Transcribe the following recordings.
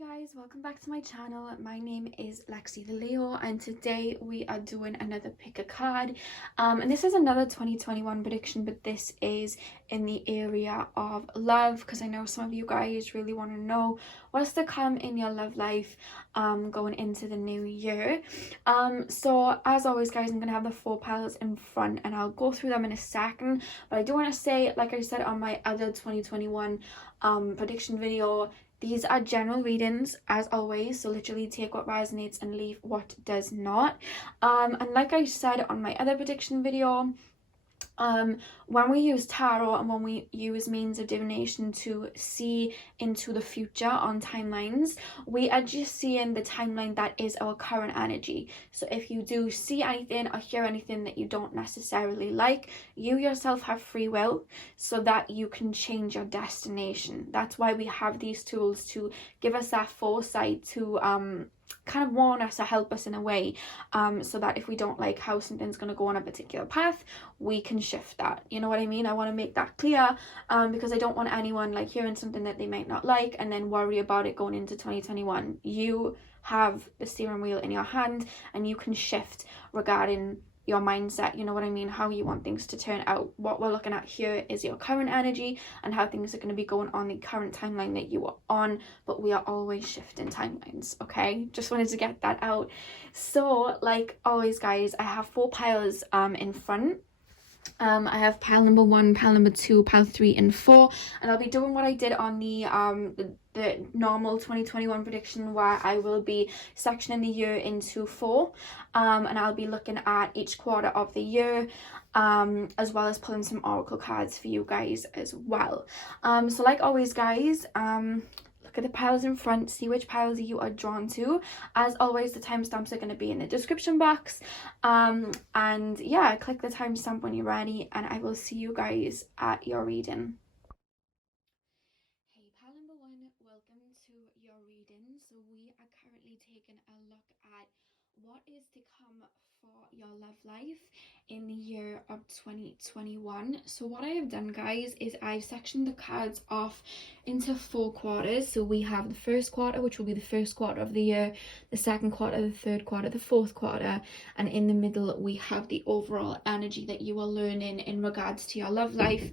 Guys, welcome back to my channel. My name is Lexi The Leo and today we are doing another pick a card, and this is another 2021 prediction, but this is in the area of love because I know some of you guys really want to know what's to come in your love life going into the new year. So as always guys, I'm gonna have the 4 piles in front and I'll go through them in a second, but I do want to say, like I said on my other 2021 prediction video, these are general readings as always, so literally take what resonates and leave what does not. And like I said on my other prediction video, when we use tarot and when we use means of divination to see into the future on timelines, we are just seeing the timeline that is our current energy. So if you do see anything or hear anything that you don't necessarily like, you yourself have free will so that you can change your destination. That's why we have these tools to give us that foresight, to kind of warn us or help us in a way, so that if we don't like how something's going to go on a particular path, we can shift that. You know what I mean? I want to make that clear, because I don't want anyone like hearing something that they might not like and then worry about it going into 2021. You have the steering wheel in your hand and you can shift regarding your mindset, you know what I mean, how you want things to turn out. What we're looking at here is your current energy and how things are going to be going on the current timeline that you are on, but we are always shifting timelines, okay? Just wanted to get that out. So like always guys, I have 4 piles in front. I have pile number 1, pile number 2, pile 3 and 4, and I'll be doing what I did on the normal 2021 prediction, where I will be sectioning the year into 4, and I'll be looking at each quarter of the year, as well as pulling some oracle cards for you guys as well. So like always guys, look at the piles in front, see which piles you are drawn to. As always, the timestamps are going to be in the description box. And yeah, click the timestamp when you're ready and I will see you guys at your reading. Hey, pile number 1, welcome to your reading. So we are currently taking a look at what is to come for your love life in the year of 2021. So what I have done guys is I've sectioned the cards off into 4 quarters. So we have the first quarter, which will be the first quarter of the year, the second quarter, the third quarter, the fourth quarter, and in the middle we have the overall energy that you are learning in regards to your love life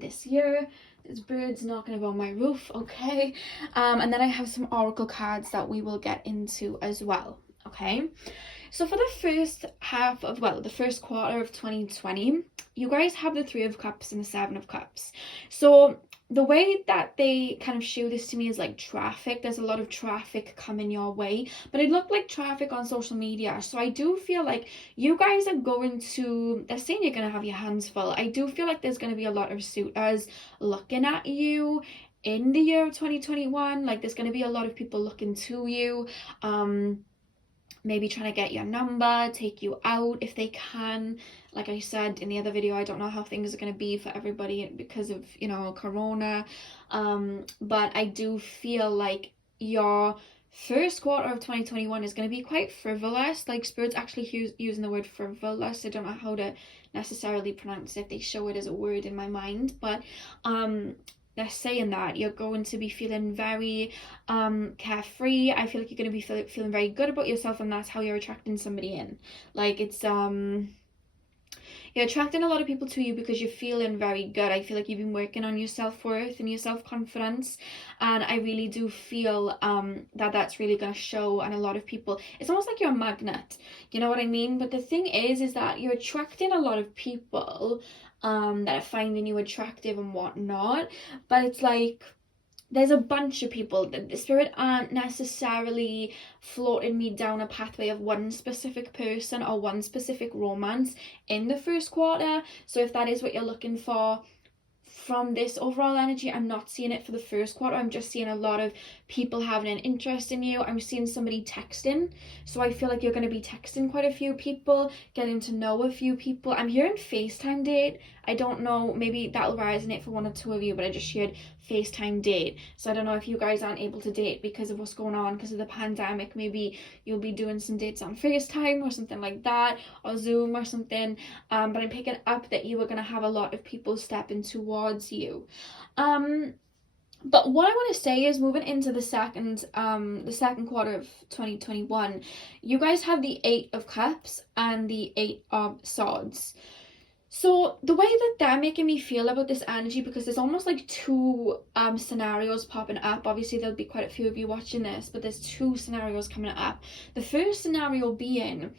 this year. There's birds knocking about my roof, okay? And then I have some oracle cards that we will get into as well, okay? So for the first half of, well, the first quarter of 2020, you guys have the 3 of Cups and the 7 of Cups. So the way that they kind of show this to me is like traffic. There's a lot of traffic coming your way, but it looked like traffic on social media. So I do feel like you guys are going to, they're saying you're going to have your hands full. I do feel like there's going to be a lot of suitors looking at you in the year of 2021. Like there's going to be a lot of people looking to you, maybe trying to get your number, take you out if they can. Like I said in the other video, I don't know how things are going to be for everybody because of, you know, corona, but I do feel like your first quarter of 2021 is going to be quite frivolous. Like Spirit's actually using the word frivolous. I don't know how to necessarily pronounce it. They show it as a word in my mind, but they're saying that you're going to be feeling very carefree. I feel like you're going to be feeling very good about yourself, and that's how you're attracting somebody in. Like it's you're attracting a lot of people to you because you're feeling very good. I feel like you've been working on your self-worth and your self-confidence, and I really do feel that that's really going to show. And a lot of people, it's almost like you're a magnet, you know what I mean? But the thing is that you're attracting a lot of people that are finding you attractive and whatnot, but it's like there's a bunch of people that the Spirit aren't necessarily floating me down a pathway of one specific person or one specific romance in the first quarter. So if that is what you're looking for from this overall energy, I'm not seeing it for the first quarter. I'm just seeing a lot of people having an interest in you. I'm seeing somebody texting, so I feel like you're going to be texting quite a few people, getting to know a few people. I'm hearing FaceTime date. I don't know, maybe that'll resonate for 1 or 2 of you, but I just heard FaceTime date. So I don't know if you guys aren't able to date because of what's going on, because of the pandemic. Maybe you'll be doing some dates on FaceTime or something like that, or Zoom or something. But I'm picking up that you are going to have a lot of people stepping towards you. But what I want to say is, moving into the second quarter of 2021, you guys have the Eight of Cups and the Eight of Swords. So the way that they're making me feel about this energy, because there's almost like two scenarios popping up. Obviously there'll be quite a few of you watching this, but there's two scenarios coming up. The first scenario being,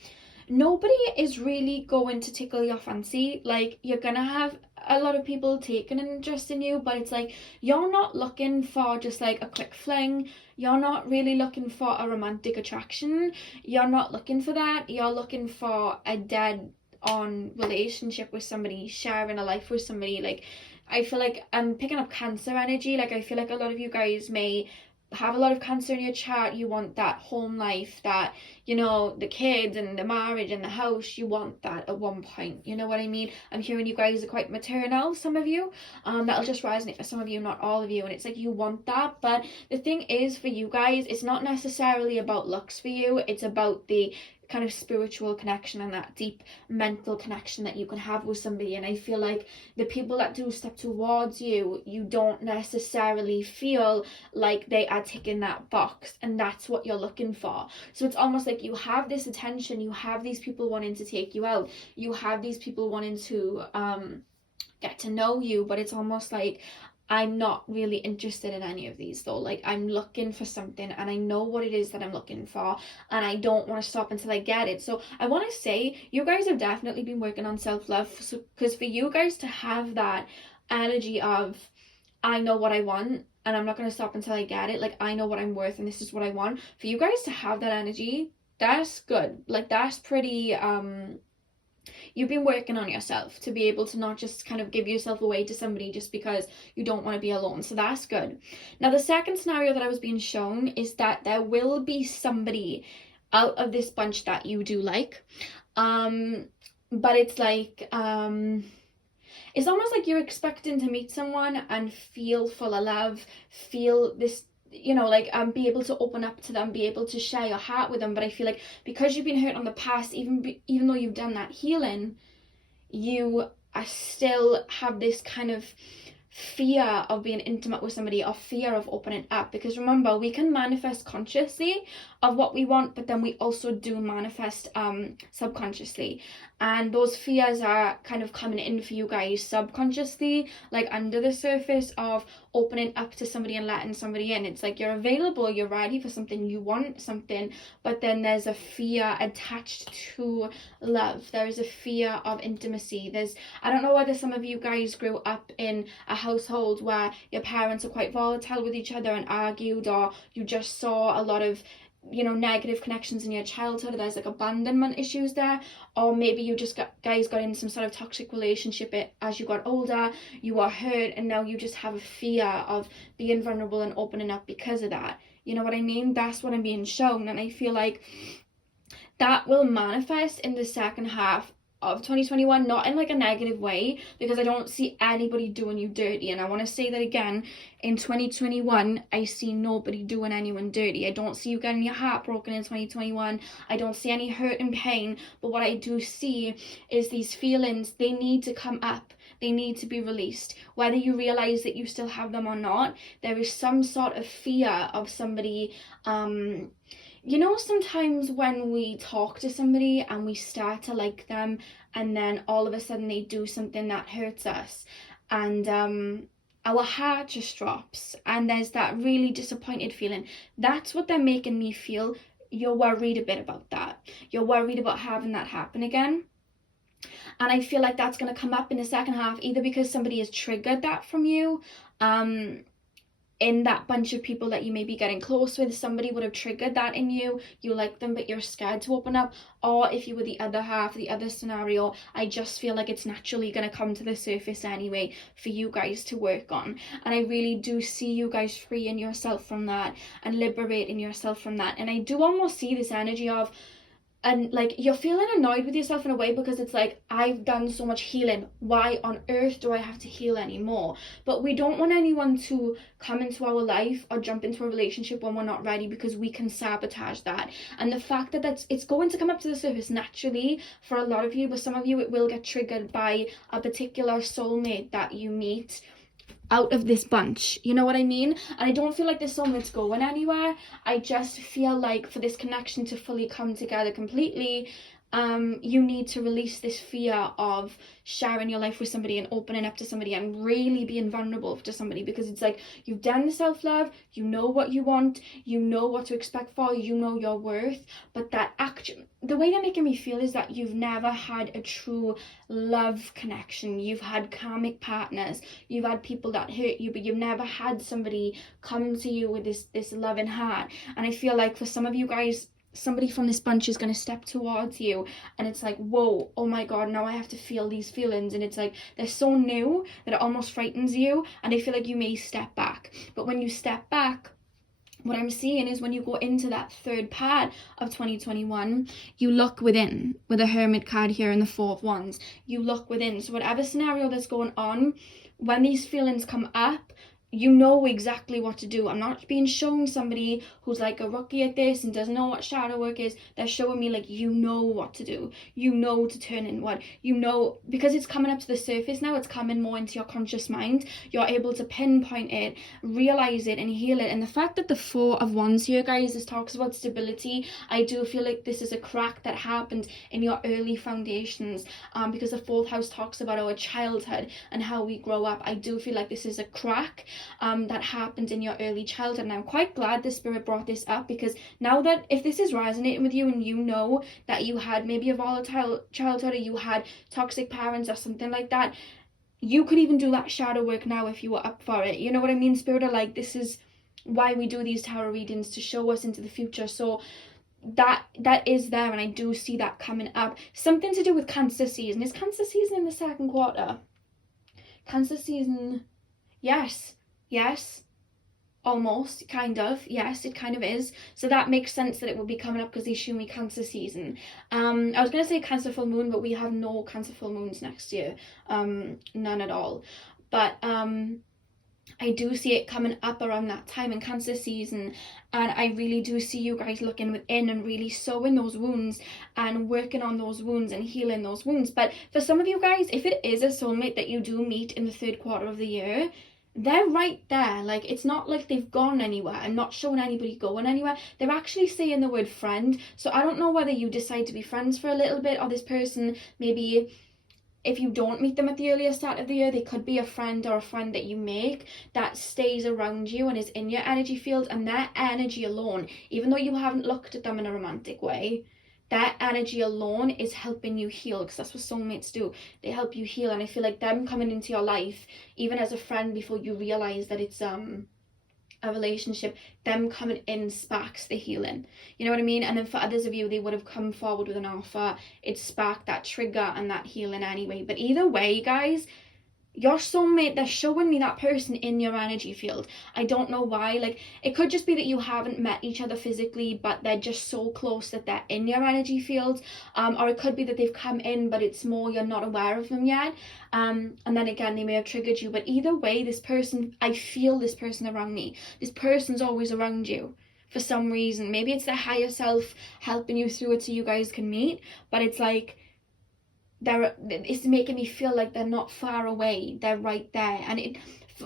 nobody is really going to tickle your fancy. Like, you're gonna have a lot of people taking an interest in you, but it's like, you're not looking for just like a quick fling. You're not really looking for a romantic attraction. You're not looking for that. You're looking for a dead on relationship with somebody, sharing a life with somebody. Like, I feel like I'm picking up Cancer energy. Like, I feel like a lot of you guys may have a lot of Cancer in your chart. You want that home life, that, you know, the kids and the marriage and the house. You want that at one point, you know what I mean? I'm hearing you guys are quite maternal, some of you. That'll just resonate for some of you, not all of you. And it's like, you want that. But the thing is, for you guys, it's not necessarily about looks for you. It's about the kind of spiritual connection and that deep mental connection that you can have with somebody. And I feel like the people that do step towards you, you don't necessarily feel like they are ticking that box, and that's what you're looking for. So it's almost like you have this attention, you have these people wanting to take you out, you have these people wanting to get to know you, but it's almost like, I'm not really interested in any of these though. Like, I'm looking for something and I know what it is that I'm looking for, and I don't want to stop until I get it. So I want to say, you guys have definitely been working on self-love, because for you guys to have that energy of, I know what I want and I'm not going to stop until I get it. Like, I know what I'm worth and this is what I want. For you guys to have that energy, that's good. Like, that's pretty you've been working on yourself to be able to not just kind of give yourself away to somebody just because you don't want to be alone. So that's good. Now, the second scenario that I was being shown is that there will be somebody out of this bunch that you do like. But it's like, it's almost like you're expecting to meet someone and feel full of love, feel this, you know, like be able to open up to them, be able to share your heart with them. But I feel like, because you've been hurt on the past, even though you've done that healing, you are still have this kind of fear of being intimate with somebody, or fear of opening up. Because remember, we can manifest consciously of what we want, but then we also do manifest subconsciously, and those fears are kind of coming in for you guys subconsciously, like under the surface of opening up to somebody and letting somebody in. It's like, you're available, you're ready for something, you want something, but then there's a fear attached to love. There is a fear of intimacy. I don't know whether some of you guys grew up in a household where your parents are quite volatile with each other and argued, or you just saw a lot of, you know, negative connections in your childhood. There's like abandonment issues there, or maybe you just got in some sort of toxic relationship as you got older, you were hurt, and now you just have a fear of being vulnerable and opening up because of that. You know what I mean? That's what I'm being shown, and I feel like that will manifest in the second half of 2021, not in like a negative way, because I don't see anybody doing you dirty. And I want to say that again, in 2021 I see nobody doing anyone dirty. I don't see you getting your heart broken in 2021. I don't see any hurt and pain. But what I do see is these feelings, they need to come up, they need to be released. Whether you realize that you still have them or not, there is some sort of fear of somebody. You know, sometimes when we talk to somebody and we start to like them, and then all of a sudden they do something that hurts us, and our heart just drops, and there's that really disappointed feeling. That's what they're making me feel. You're worried a bit about that. You're worried about having that happen again. And I feel like that's going to come up in the second half, either because somebody has triggered that from you, in that bunch of people that you may be getting close with, somebody would have triggered that in you. You like them, but you're scared to open up. Or if you were the other half, the other scenario, I just feel like it's naturally going to come to the surface anyway for you guys to work on. And I really do see you guys freeing yourself from that and liberating yourself from that. And I do almost see this energy of, and like, you're feeling annoyed with yourself in a way, because it's like, I've done so much healing, why on earth do I have to heal anymore? But we don't want anyone to come into our life or jump into a relationship when we're not ready, because we can sabotage that. And the fact that it's going to come up to the surface naturally for a lot of you, but some of you it will get triggered by a particular soulmate that you meet out of this bunch, you know what I mean? And I don't feel like this soulmate's going anywhere. I just feel like for this connection to fully come together completely, you need to release this fear of sharing your life with somebody and opening up to somebody and really being vulnerable to somebody, because it's like you've done the self-love, you know what you want, you know what to expect for, you know your worth, but that action, the way they're making me feel is that you've never had a true love connection. You've had karmic partners, you've had people that hurt you, but you've never had somebody come to you with this loving heart. And I feel like for some of you guys, somebody from this bunch is going to step towards you and it's like, whoa, oh my god, now I have to feel these feelings, and it's like they're so new that it almost frightens you, and I feel like you may step back. But when you step back, what I'm seeing is when you go into that third part of 2021, you look within with a Hermit card here and the Four of Wands. You look within. So whatever scenario that's going on, when these feelings come up, you know exactly what to do. I'm not being shown somebody who's like a rookie at this and doesn't know what shadow work is. They're showing me like, you know what to do. You know to turn inward. You know, because it's coming up to the surface now, it's coming more into your conscious mind. You're able to pinpoint it, realize it, and heal it. And the fact that the Four of Wands here, guys, this talks about stability. I do feel like this is a crack that happened in your early foundations, because the fourth house talks about our childhood and how we grow up. I do feel like this is a crack that happened in your early childhood, and I'm quite glad the spirit brought this up, because now that if this is resonating with you and you know that you had maybe a volatile childhood or you had toxic parents or something like that, you could even do that shadow work now if you were up for it. You know what I mean? Spirit are like, this is why we do these tarot readings, to show us into the future. So that is there, and I do see that coming up. Something to do with Cancer season. Is Cancer season in the second quarter? Cancer season, yes, almost, kind of, yes, it kind of is. So that makes sense that it would be coming up, because they show me Cancer season. I was going to say Cancer full moon, but we have no Cancer full moons next year, none at all. But I do see it coming up around that time in Cancer season, and I really do see you guys looking within and really sewing those wounds and working on those wounds and healing those wounds. But for some of you guys, if it is a soulmate that you do meet in the third quarter of the year, they're right there. Like, it's not like they've gone anywhere. I'm not showing anybody going anywhere. They're actually saying the word friend. So I don't know whether you decide to be friends for a little bit, or this person, maybe if you don't meet them at the earlier start of the year, they could be a friend, or a friend that you make that stays around you and is in your energy field. And their energy alone, even though you haven't looked at them in a romantic way, that energy alone is helping you heal, because that's what soulmates do. They help you heal. And I feel like them coming into your life, even as a friend, before you realize that it's a relationship, them coming in sparks the healing. You know what I mean? And then for others of you, they would have come forward with an offer. It sparked that trigger and that healing anyway. But either way, guys, your soulmate, they're showing me that person in your energy field. I don't know why. Like, it could just be that you haven't met each other physically, but they're just so close that they're in your energy field. Or it could be that they've come in, but it's more you're not aware of them yet. And then again, they may have triggered you. But either way, this person, I feel this person around me. This person's always around you for some reason. Maybe it's their higher self helping you through it so you guys can meet. But it's like, it's making me feel like they're not far away, they're right there. And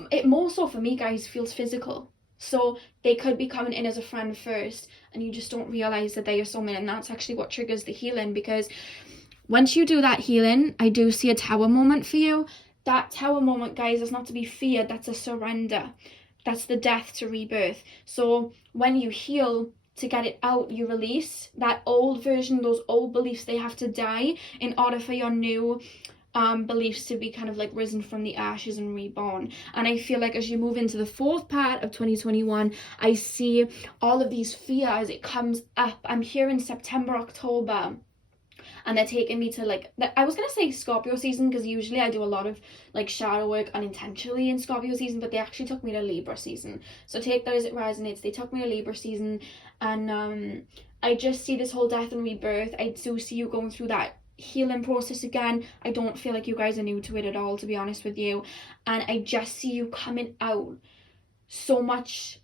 it more so for me, guys, feels physical. So they could be coming in as a friend first, and you just don't realize that they're your soulmate. And that's actually what triggers the healing, because once you do that healing, I do see a tower moment for you. That tower moment, guys, is not to be feared. That's a surrender. That's the death to rebirth. So when you heal, to get it out, you release that old version, those old beliefs. They have to die in order for your new beliefs to be kind of like risen from the ashes and reborn. And I feel like as you move into the fourth part of 2021, I see all of these fears, it comes up. I'm here in September, October, and they're taking me to, like, I was gonna say Scorpio season, because usually I do a lot of like shadow work unintentionally in Scorpio season, but they actually took me to Libra season. So take that as it resonates. They took me to Libra season, and I just see this whole death and rebirth. I do see you going through that healing process again. I don't feel like you guys are new to it at all, to be honest with you. And I just see you coming out so much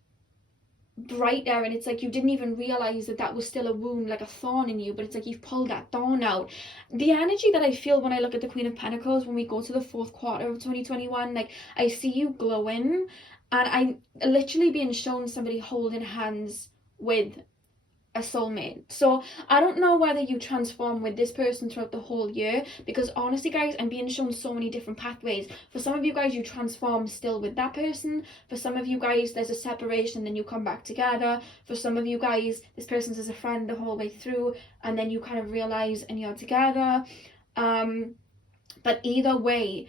brighter, and it's like you didn't even realize that that was still a wound, like a thorn in you, but it's like you've pulled that thorn out. The energy that I feel when I look at the Queen of Pentacles, when we go to the fourth quarter of 2021, like I see you glowing, and I'm literally being shown somebody holding hands with a soulmate. So I don't know whether you transform with this person throughout the whole year, because honestly guys, I'm being shown so many different pathways. For some of you guys, you transform still with that person. For some of you guys, there's a separation, then you come back together. For some of you guys, this person's as a friend the whole way through, and then you kind of realize and you're together. But either way,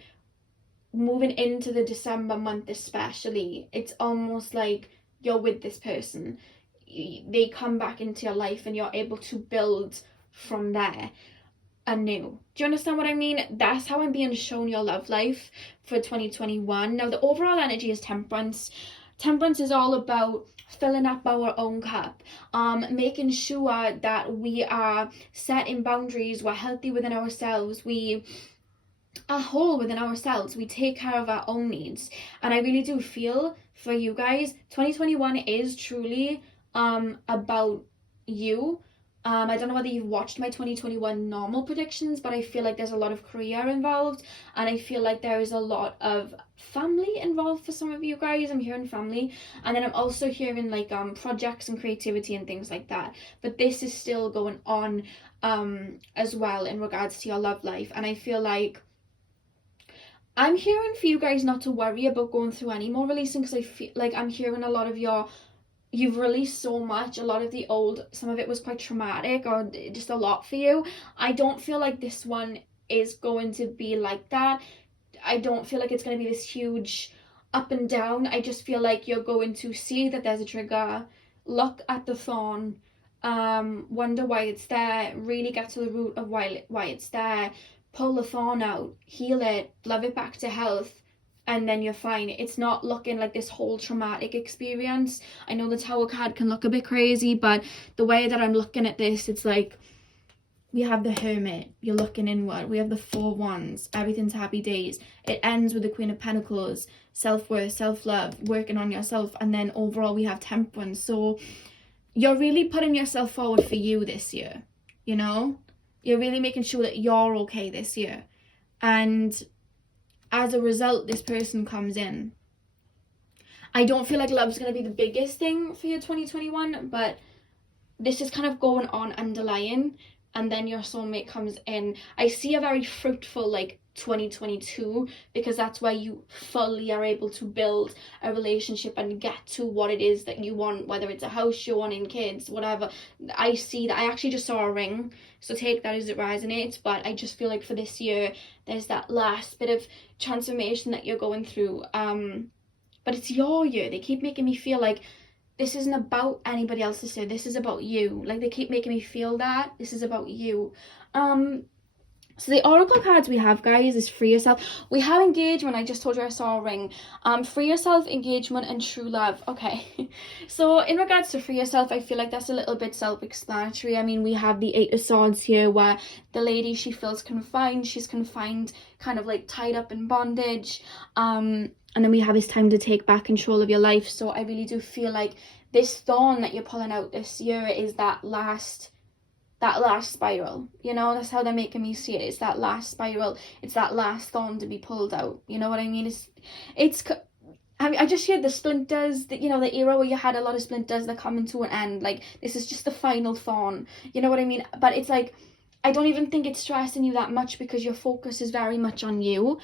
moving into the December month especially, it's almost like you're with this person. They come back into your life and you're able to build from there anew. Do you understand what I mean? That's how I'm being shown your love life for 2021. Now, the overall energy is Temperance. Temperance is all about filling up our own cup, making sure that we are setting boundaries, we're healthy within ourselves, we are whole within ourselves, we take care of our own needs. And I really do feel for you guys, 2021 is truly about you. I don't know whether you've watched my 2021 normal predictions, but I feel like there's a lot of career involved, and I feel like there is a lot of family involved for some of you guys. I'm hearing family, and then I'm also hearing like projects and creativity and things like that. But this is still going on as well in regards to your love life, and I feel like I'm hearing for you guys not to worry about going through any more releasing, because I feel like I'm hearing a lot of you've released so much. A lot of the old, some of it was quite traumatic or just a lot for you. I don't feel like this one is going to be like that. I don't feel like it's going to be this huge up and down. I just feel like you're going to see that there's a trigger, look at the thorn, wonder why it's there, really get to the root of why it's there, pull the thorn out, heal it, love it back to health, and then you're fine. It's not looking like this whole traumatic experience. I know the Tower card can look a bit crazy, but the way that I'm looking at this, it's like we have the Hermit, you're looking inward. We have the Four Wands, everything's happy days. It ends with the Queen of Pentacles, self-worth, self-love, working on yourself, and then overall we have Temperance. So you're really putting yourself forward for you this year, you know? You're really making sure that you're okay this year. And as a result, this person comes in. I don't feel like love's going to be the biggest thing for your 2021, but this is kind of going on underlying, and then your soulmate comes in. I see a very fruitful like 2022, because that's where you fully are able to build a relationship and get to what it is that you want, whether it's a house you're wanting, kids, whatever. I see that. I actually just saw a ring, so take that as it resonates, but I just feel like for this year there's that last bit of transformation that you're going through, but it's your year. They keep making me feel like this isn't about anybody else's year, this is about you. Like they keep making me feel that this is about you. So the oracle cards we have, guys, is free yourself. We have engagement. I just told you I saw a ring. Free yourself, engagement, and true love. Okay. So in regards to free yourself, I feel like that's a little bit self-explanatory. I mean, we have the Eight of Swords here, where the lady, she feels confined. She's confined, kind of like tied up in bondage. And then we have this time to take back control of your life. So I really do feel like this thorn that you're pulling out this year is that last spiral, you know. That's how they're making me see it. It's that last spiral, it's that last thorn to be pulled out, you know what I mean? I just hear the splinters, you know, the era where you had a lot of splinters that coming to an end. Like this is just the final thorn, you know what I mean? But it's like I don't even think it's stressing you that much, because your focus is very much on you.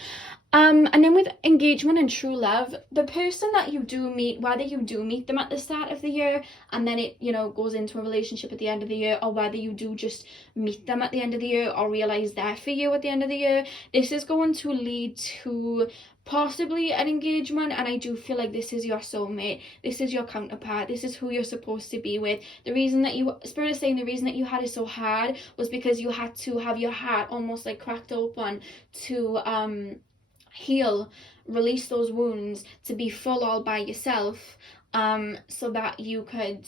And then with engagement and true love, the person that you do meet, whether you do meet them at the start of the year and then it, you know, goes into a relationship at the end of the year, or whether you do just meet them at the end of the year or realize they're for you at the end of the year, this is going to lead to possibly an engagement. And I do feel like this is your soulmate, this is your counterpart, this is who you're supposed to be with. The reason that Spirit is saying the reason that you had it so hard was because you had to have your heart almost like cracked open to heal, release those wounds, to be full all by yourself, so that you could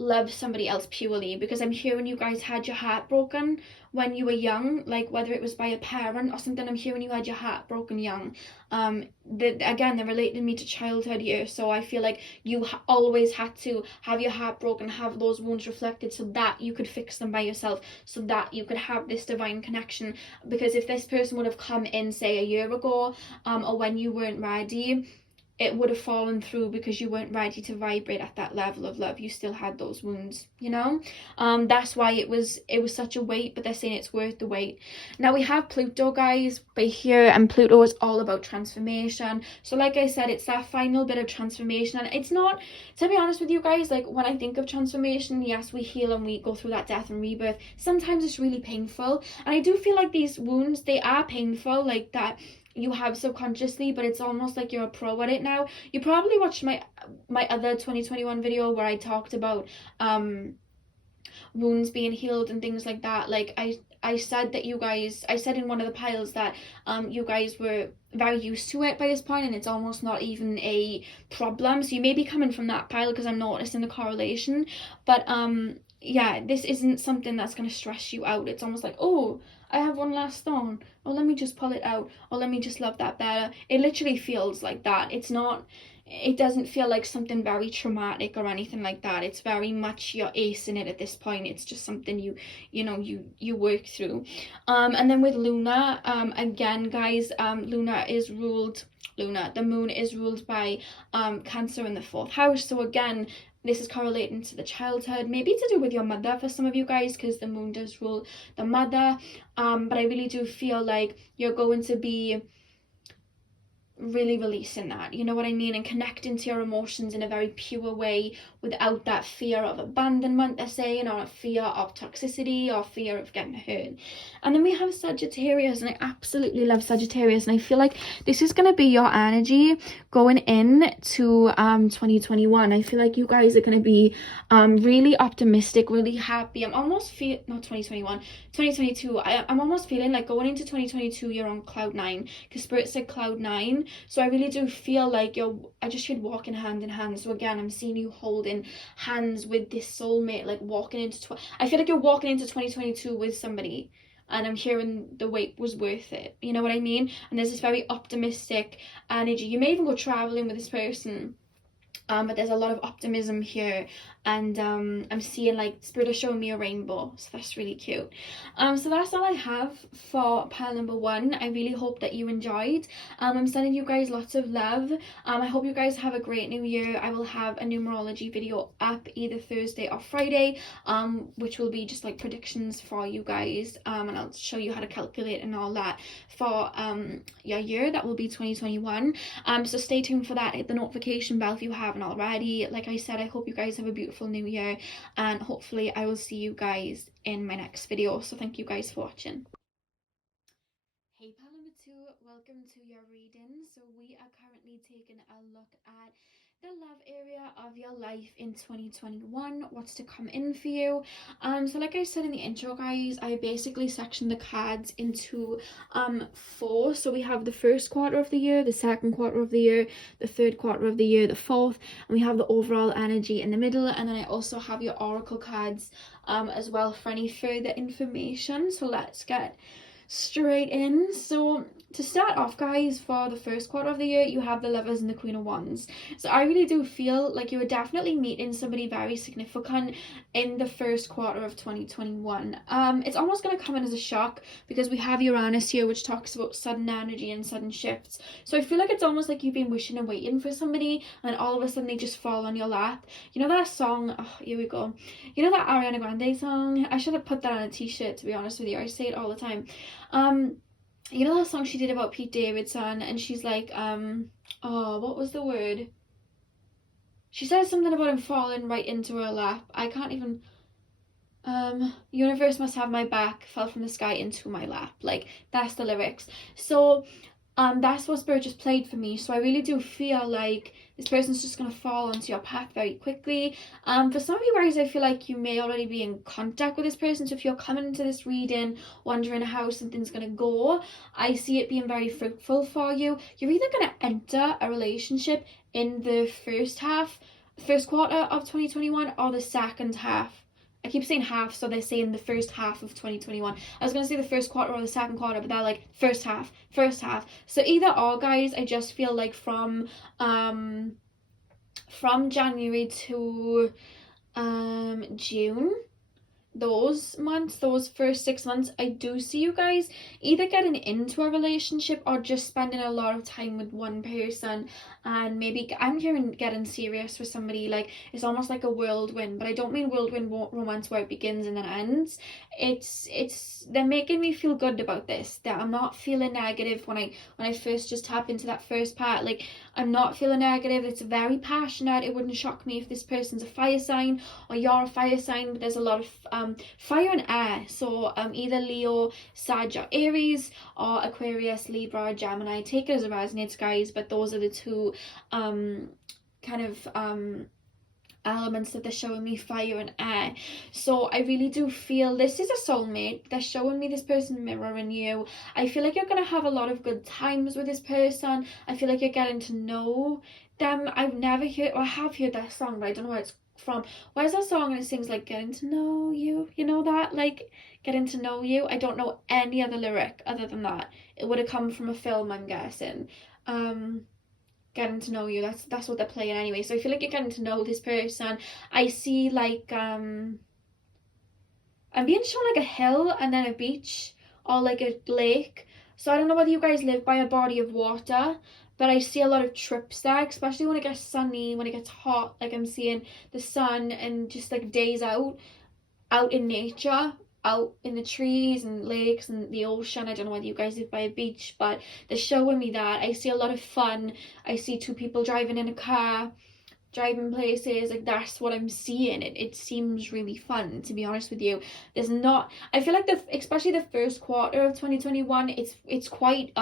love somebody else purely, because I'm hearing you guys had your heart broken when you were young, like whether it was by a parent or something. I'm hearing you had your heart broken young. Again, they're relating me to childhood here, so I feel like you always had to have your heart broken, have those wounds reflected, so that you could fix them by yourself, so that you could have this divine connection. Because if this person would have come in, say, a year ago, or when you weren't ready, it would have fallen through because you weren't ready to vibrate at that level of love. You still had those wounds, you know. That's why it was such a weight, but they're saying it's worth the wait. Now we have Pluto, guys, by here, and Pluto is all about transformation. So like I said, it's that final bit of transformation, and it's not, to be honest with you guys, like when I think of transformation, yes, we heal and we go through that death and rebirth. Sometimes it's really painful, and I do feel like these wounds, they are painful, like that you have subconsciously, but it's almost like you're a pro at it now. You probably watched my other 2021 video where I talked about wounds being healed and things like that. Like I said that I said in one of the piles that you guys were very used to it by this point, and it's almost not even a problem. So you may be coming from that pile, because I'm noticing the correlation. But yeah, this isn't something that's going to stress you out. It's almost like, oh, I have one last thorn, oh, let me just pull it out, or let me just love that better. It literally feels like that. It doesn't feel like something very traumatic or anything like that. It's very much you're acing it at this point. It's just something you work through. And then with Luna, again, guys, the moon is ruled by Cancer in the 4th house. So again, this is correlating to the childhood, maybe to do with your mother for some of you guys, because the moon does rule the mother. But I really do feel like you're going to be really releasing that, you know what I mean, and connecting to your emotions in a very pure way, without that fear of abandonment, they're saying, or a fear of toxicity, or fear of getting hurt. And then we have Sagittarius, and I absolutely love Sagittarius, and I feel like this is going to be your energy going in to 2021. I feel like you guys are going to be really optimistic, really happy. I'm almost feel not 2021, 2022. I'm almost feeling like going into 2022 you're on cloud 9, because Spirit said cloud 9. So I really do feel like I just should walking hand in hand. So again, I'm seeing you holding hands with this soulmate, like walking into I feel like you're walking into 2022 with somebody, and I'm hearing the wait was worth it, you know what I mean. And there's this very optimistic energy. You may even go traveling with this person, but there's a lot of optimism here, and I'm seeing like Spirit is showing me a rainbow, so that's really cute. So that's all I have for pile number 1. I really hope that you enjoyed. I'm sending you guys lots of love. I hope you guys have a great new year. I will have a numerology video up either Thursday or Friday, which will be just like predictions for you guys, and I'll show you how to calculate and all that for your year. That will be 2021. So stay tuned for that. Hit the notification bell if you haven't already. Like I said, I hope you guys have a beautiful new year, and hopefully I will see you guys in my next video. So thank you guys for watching. Hey pal number 2, welcome to your reading. So we are currently taking a look at the love area of your life in 2021, what's to come in for you. So like I said in the intro, guys, I basically sectioned the cards into 4. So we have the first quarter of the year, the second quarter of the year, the third quarter of the year, the fourth, and we have the overall energy in the middle. And then I also have your oracle cards as well for any further information. So let's get straight in. So to start off, guys, for the first quarter of the year, you have the Lovers and the Queen of Wands. So I really do feel like you are definitely meeting somebody very significant in the first quarter of 2021. It's almost going to come in as a shock, because we have Uranus here, which talks about sudden energy and sudden shifts. So I feel like it's almost like you've been wishing and waiting for somebody, and all of a sudden they just fall on your lap. You know that song, oh, here we go, you know that Ariana Grande song? I should have put that on a t-shirt, to be honest with you. I say it all the time. You know that song she did about Pete Davidson, and she's like, oh, what was the word? She says something about him falling right into her lap. I can't even, universe must have my back, fell from the sky into my lap. Like, that's the lyrics. So, that's what Spirit just played for me. So I really do feel like this person's just going to fall onto your path very quickly. For some of you guys, I feel like you may already be in contact with this person. So if you're coming into this reading wondering how something's going to go, I see it being very fruitful for you. You're either going to enter a relationship in the first half, first quarter of 2021 or the second half. I keep saying half, so they're saying the first half of 2021. I was going to say the first quarter or the second quarter, but they're like first half. So either or, guys. I just feel like from January to June, those months, those first 6 months, I do see you guys either getting into a relationship or just spending a lot of time with one person, and maybe I'm hearing getting serious with somebody. Like, it's almost like a whirlwind, but I don't mean whirlwind romance where it begins and then ends. It's they're making me feel good about this, that I'm not feeling negative when I first just tap into that first part. Like, I'm not feeling negative. It's very passionate. It wouldn't shock me if this person's a fire sign or you're a fire sign, but there's a lot of fire and air. So either Leo, Sag or Aries, or Aquarius, Libra, Gemini. Take it as it resonates, guys, but those are the two kind of elements that they're showing me, fire and air. So I really do feel this is a soulmate. They're showing me this person mirroring you. I feel like you're going to have a lot of good times with this person. I feel like you're getting to know them. I have heard that song, but I don't know where it's from. Where's that song and it sings like getting to know you, you know that, like getting to know you? I don't know any other lyric other than that. It would have come from a film, I'm guessing. Getting to know you, that's what they're playing anyway. So I feel like you're getting to know this person. I see like I'm being shown like a hill and then a beach or like a lake. So I don't know whether you guys live by a body of water, but I see a lot of trips there, especially when it gets sunny, when it gets hot. Like, I'm seeing the sun and just like days out in nature, out in the trees and lakes and the ocean. I don't know whether you guys live by a beach, but they're showing me that. I see a lot of fun. I see two people driving in a car, driving places. Like, that's what I'm seeing. It seems really fun, to be honest with you. There's not, I feel like especially the first quarter of 2021, it's quite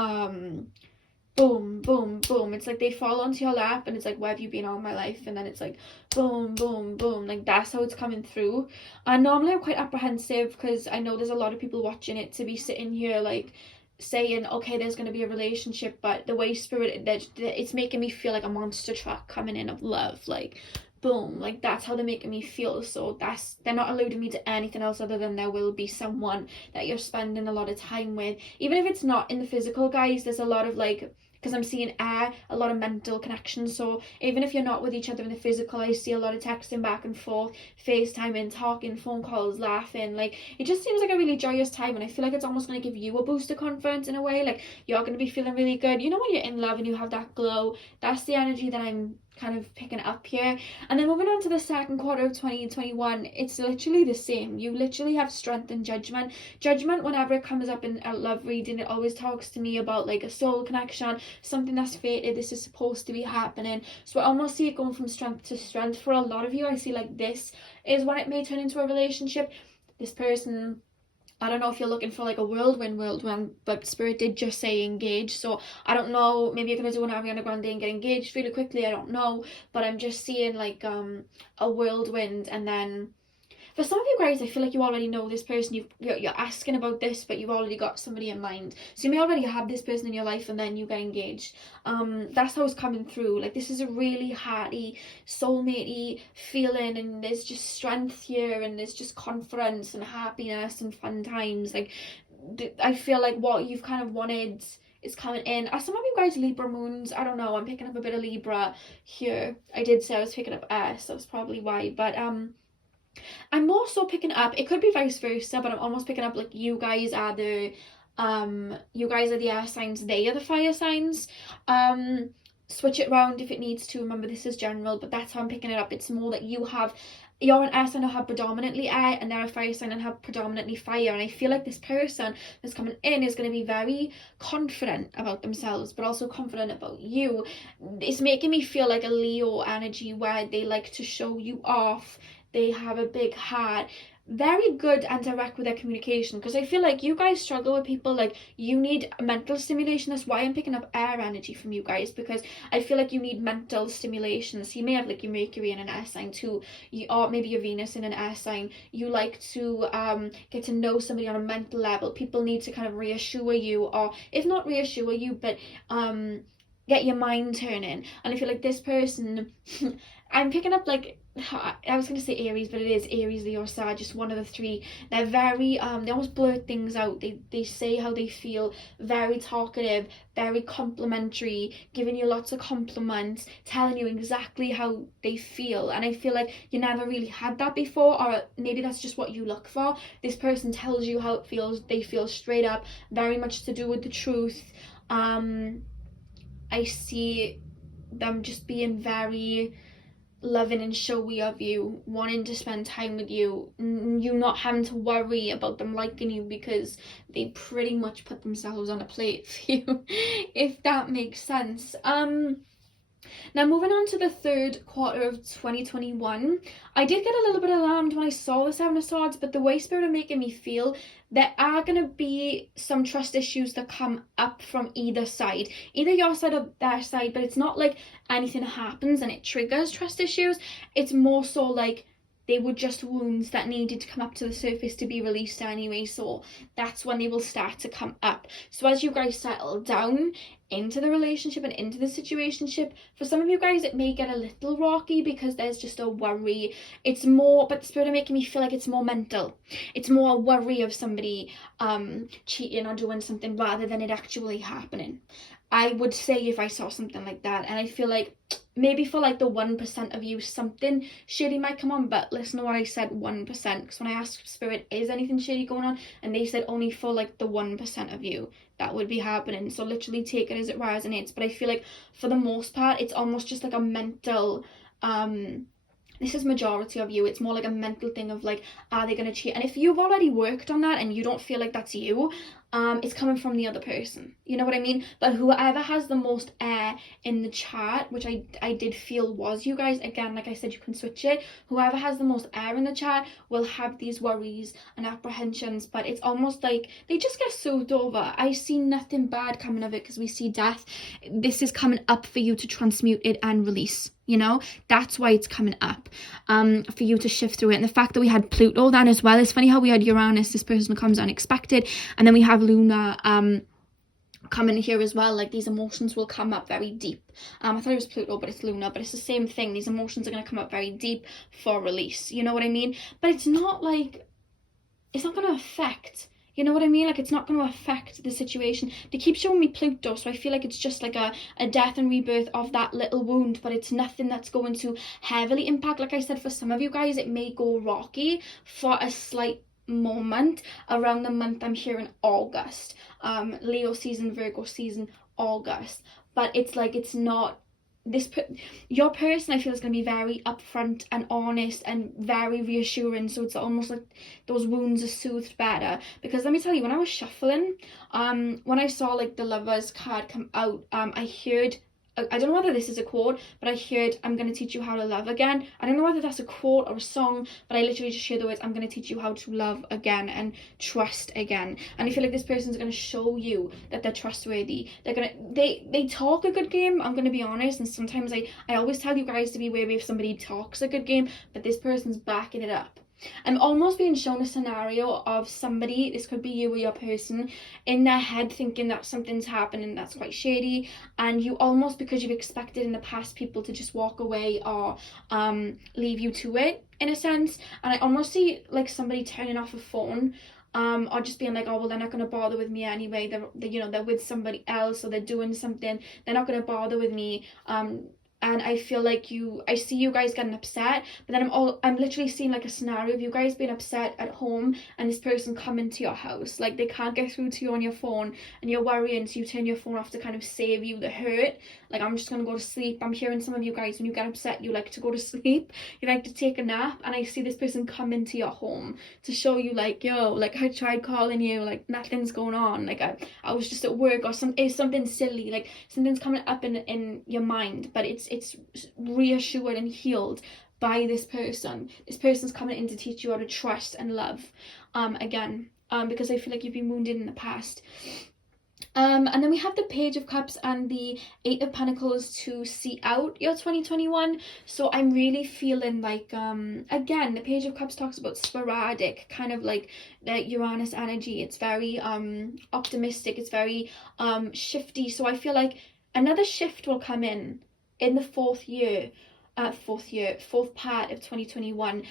boom, boom, boom. It's like they fall onto your lap and it's like, where have you been all my life? And then it's like boom, boom, boom. Like, that's how it's coming through. And normally I'm quite apprehensive because I know there's a lot of people watching it to be sitting here like saying, okay, there's going to be a relationship, but the way spirit, it's making me feel like a monster truck coming in of love. Like, boom, like that's how they're making me feel. So they're not alluding me to anything else other than there will be someone that you're spending a lot of time with. Even if it's not in the physical, guys, there's a lot of like, because I'm seeing air, a lot of mental connections. So even if you're not with each other in the physical, I see a lot of texting back and forth, FaceTiming, talking, phone calls, laughing. Like, it just seems like a really joyous time, and I feel like it's almost going to give you a boost of confidence in a way. Like, you're going to be feeling really good. You know, when you're in love and you have that glow, that's the energy that I'm kind of picking up here. And then moving on to the second quarter of 2021, it's literally the same. You literally have strength and judgment. Whenever it comes up in a love reading, it always talks to me about like a soul connection, something that's fated. This is supposed to be happening. So I almost see it going from strength to strength. For a lot of you, I see like this is when it may turn into a relationship. This person, I don't know if you're looking for like a whirlwind, but Spirit did just say engage. So I don't know, maybe you're going to do an Ariana Grande and get engaged really quickly, I don't know. But I'm just seeing like a whirlwind, and then for some of you guys, I feel like you already know this person. You're asking about this, but you've already got somebody in mind. So you may already have this person in your life, and then you get engaged. That's how it's coming through. Like, this is a really hearty, soulmatey feeling, and there's just strength here, and there's just confidence and happiness and fun times. Like, I feel like what you've kind of wanted is coming in. Are some of you guys Libra moons? I don't know. I'm picking up a bit of Libra here. I did say I was picking up air, so that's probably why. But I'm more so picking up, it could be vice versa, but I'm almost picking up like you guys are the air signs, they are the fire signs. Switch it around if it needs to. Remember, this is general, but that's how I'm picking it up. It's more that you're an air sign who have predominantly air, and they're a fire sign and have predominantly fire. And I feel like this person that's coming in is going to be very confident about themselves, but also confident about you. It's making me feel like a Leo energy where they like to show you off. They have a big heart, very good and direct with their communication, because I feel like you guys struggle with people. Like, you need mental stimulation. That's why I'm picking up air energy from you guys, because I feel like you need mental stimulation. So you may have like your Mercury in an air sign too, or maybe your Venus in an air sign. You like to get to know somebody on a mental level. People need to kind of reassure you, or if not reassure you, but get your mind turning. And I feel like this person I'm picking up like, I was going to say Aries, but it is Aries, Leo, Sag, just one of the three. They're very, they almost blurt things out. They say how they feel, very talkative, very complimentary, giving you lots of compliments, telling you exactly how they feel. And I feel like you never really had that before, or maybe that's just what you look for. This person tells you how it feels. They feel straight up, very much to do with the truth. I see them just being very loving and showy of you, wanting to spend time with you, you not having to worry about them liking you because they pretty much put themselves on a plate for you, if that makes sense. Now moving on to the third quarter of 2021, I did get a little bit alarmed when I saw the Seven of Swords, but the way Spirit are making me feel, there are going to be some trust issues that come up from either side, either your side or their side, but it's not like anything happens and it triggers trust issues. It's more so like they were just wounds that needed to come up to the surface to be released anyway, so that's when they will start to come up. So as you guys settle down into the relationship and into the situationship, for some of you guys it may get a little rocky because there's just a worry. It's more, but the Spirit are making me feel like it's more mental. It's more a worry of somebody cheating or doing something rather than it actually happening. I would say if I saw something like that, and I feel like maybe for like the 1% of you something shady might come on, but listen to what I said, 1%, because when I asked Spirit is anything shady going on, and they said only for like the 1% of you that would be happening, so literally take it as it resonates. But I feel like for the most part it's almost just like a mental this is majority of you, it's more like a mental thing of like, are they going to cheat? And if you've already worked on that and you don't feel like that's you, it's coming from the other person, you know what I mean? But whoever has the most air in the chart, which I did feel was you guys, again, like I said, you can switch it, whoever has the most air in the chart will have these worries and apprehensions, but it's almost like they just get soothed over. I see nothing bad coming of it because we see death. This is coming up for you to transmute it and release, you know, that's why it's coming up, for you to shift through it. And the fact that we had Pluto then as well, it's funny how we had Uranus, this person comes unexpected, and then we have Luna come in here as well. Like these emotions will come up very deep. I thought it was Pluto, but it's Luna, but it's the same thing. These emotions are going to come up very deep for release, you know what I mean? But it's not like, it's not going to affect, you know what I mean? Like it's not going to affect the situation. They keep showing me Pluto, so I feel like it's just like a death and rebirth of that little wound, but it's nothing that's going to heavily impact. Like I said, for some of you guys it may go rocky for a slight moment around the month. I'm here in August, Leo season, Virgo season, August, but it's like, it's not this your person I feel is going to be very upfront and honest and very reassuring, so it's almost like those wounds are soothed better. Because let me tell you, when I was shuffling, when I saw like the Lovers card come out, I heard, I don't know whether this is a quote, but I heard, I'm going to teach you how to love again. I don't know whether that's a quote or a song, but I literally just hear the words, I'm going to teach you how to love again and trust again. And I feel like this person's going to show you that they're trustworthy. They're going to, they talk a good game, I'm going to be honest, and sometimes I always tell you guys to be wary if somebody talks a good game, but this person's backing it up. I'm almost being shown a scenario of somebody, this could be you or your person, in their head thinking that something's happening that's quite shady, and you almost, because you've expected in the past people to just walk away or leave you to it in a sense, and I almost see like somebody turning off a phone, or just being like, oh well, they're not going to bother with me anyway, they're you know, they're with somebody else or they're doing something, they're not going to bother with me, and I feel like I see you guys getting upset, but then I'm literally seeing like a scenario of you guys being upset at home and this person coming to your house, like they can't get through to you on your phone and you're worrying, so you turn your phone off to kind of save you the hurt, like I'm just gonna go to sleep. I'm hearing some of you guys, when you get upset, you like to go to sleep, you like to take a nap, and I see this person come into your home to show you like, yo, like I tried calling you, like nothing's going on, like I was just at work, or it's something silly, like something's coming up in your mind, but it's reassured and healed by this person. This person's coming in to teach you how to trust and love again, because I feel like you've been wounded in the past. And then we have the Page of Cups and the Eight of Pentacles to see out your 2021. So I'm really feeling like, again, the Page of Cups talks about sporadic, kind of like the Uranus energy. It's very optimistic, it's very shifty. So I feel like another shift will come in the fourth year, fourth part of 2021.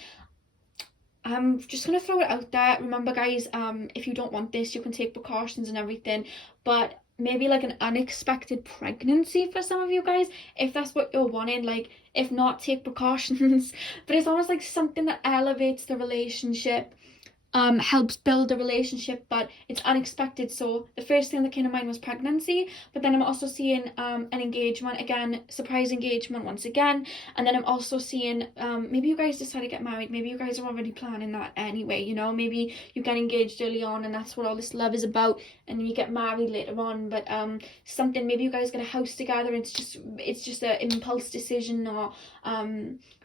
I'm just gonna throw it out there. Remember, guys, if you don't want this, you can take precautions and everything, but maybe like an unexpected pregnancy for some of you guys, if that's what you're wanting. Like, if not, take precautions. But it's almost like something that elevates the relationship, helps build a relationship, but it's unexpected. So the first thing that came to mind was pregnancy, but then I'm also seeing an engagement again, surprise engagement once again. And then I'm also seeing maybe you guys decide to get married. Maybe you guys are already planning that anyway, you know. Maybe you get engaged early on and that's what all this love is about, and then you get married later on. But something, maybe you guys get a house together, it's just an impulse decision, or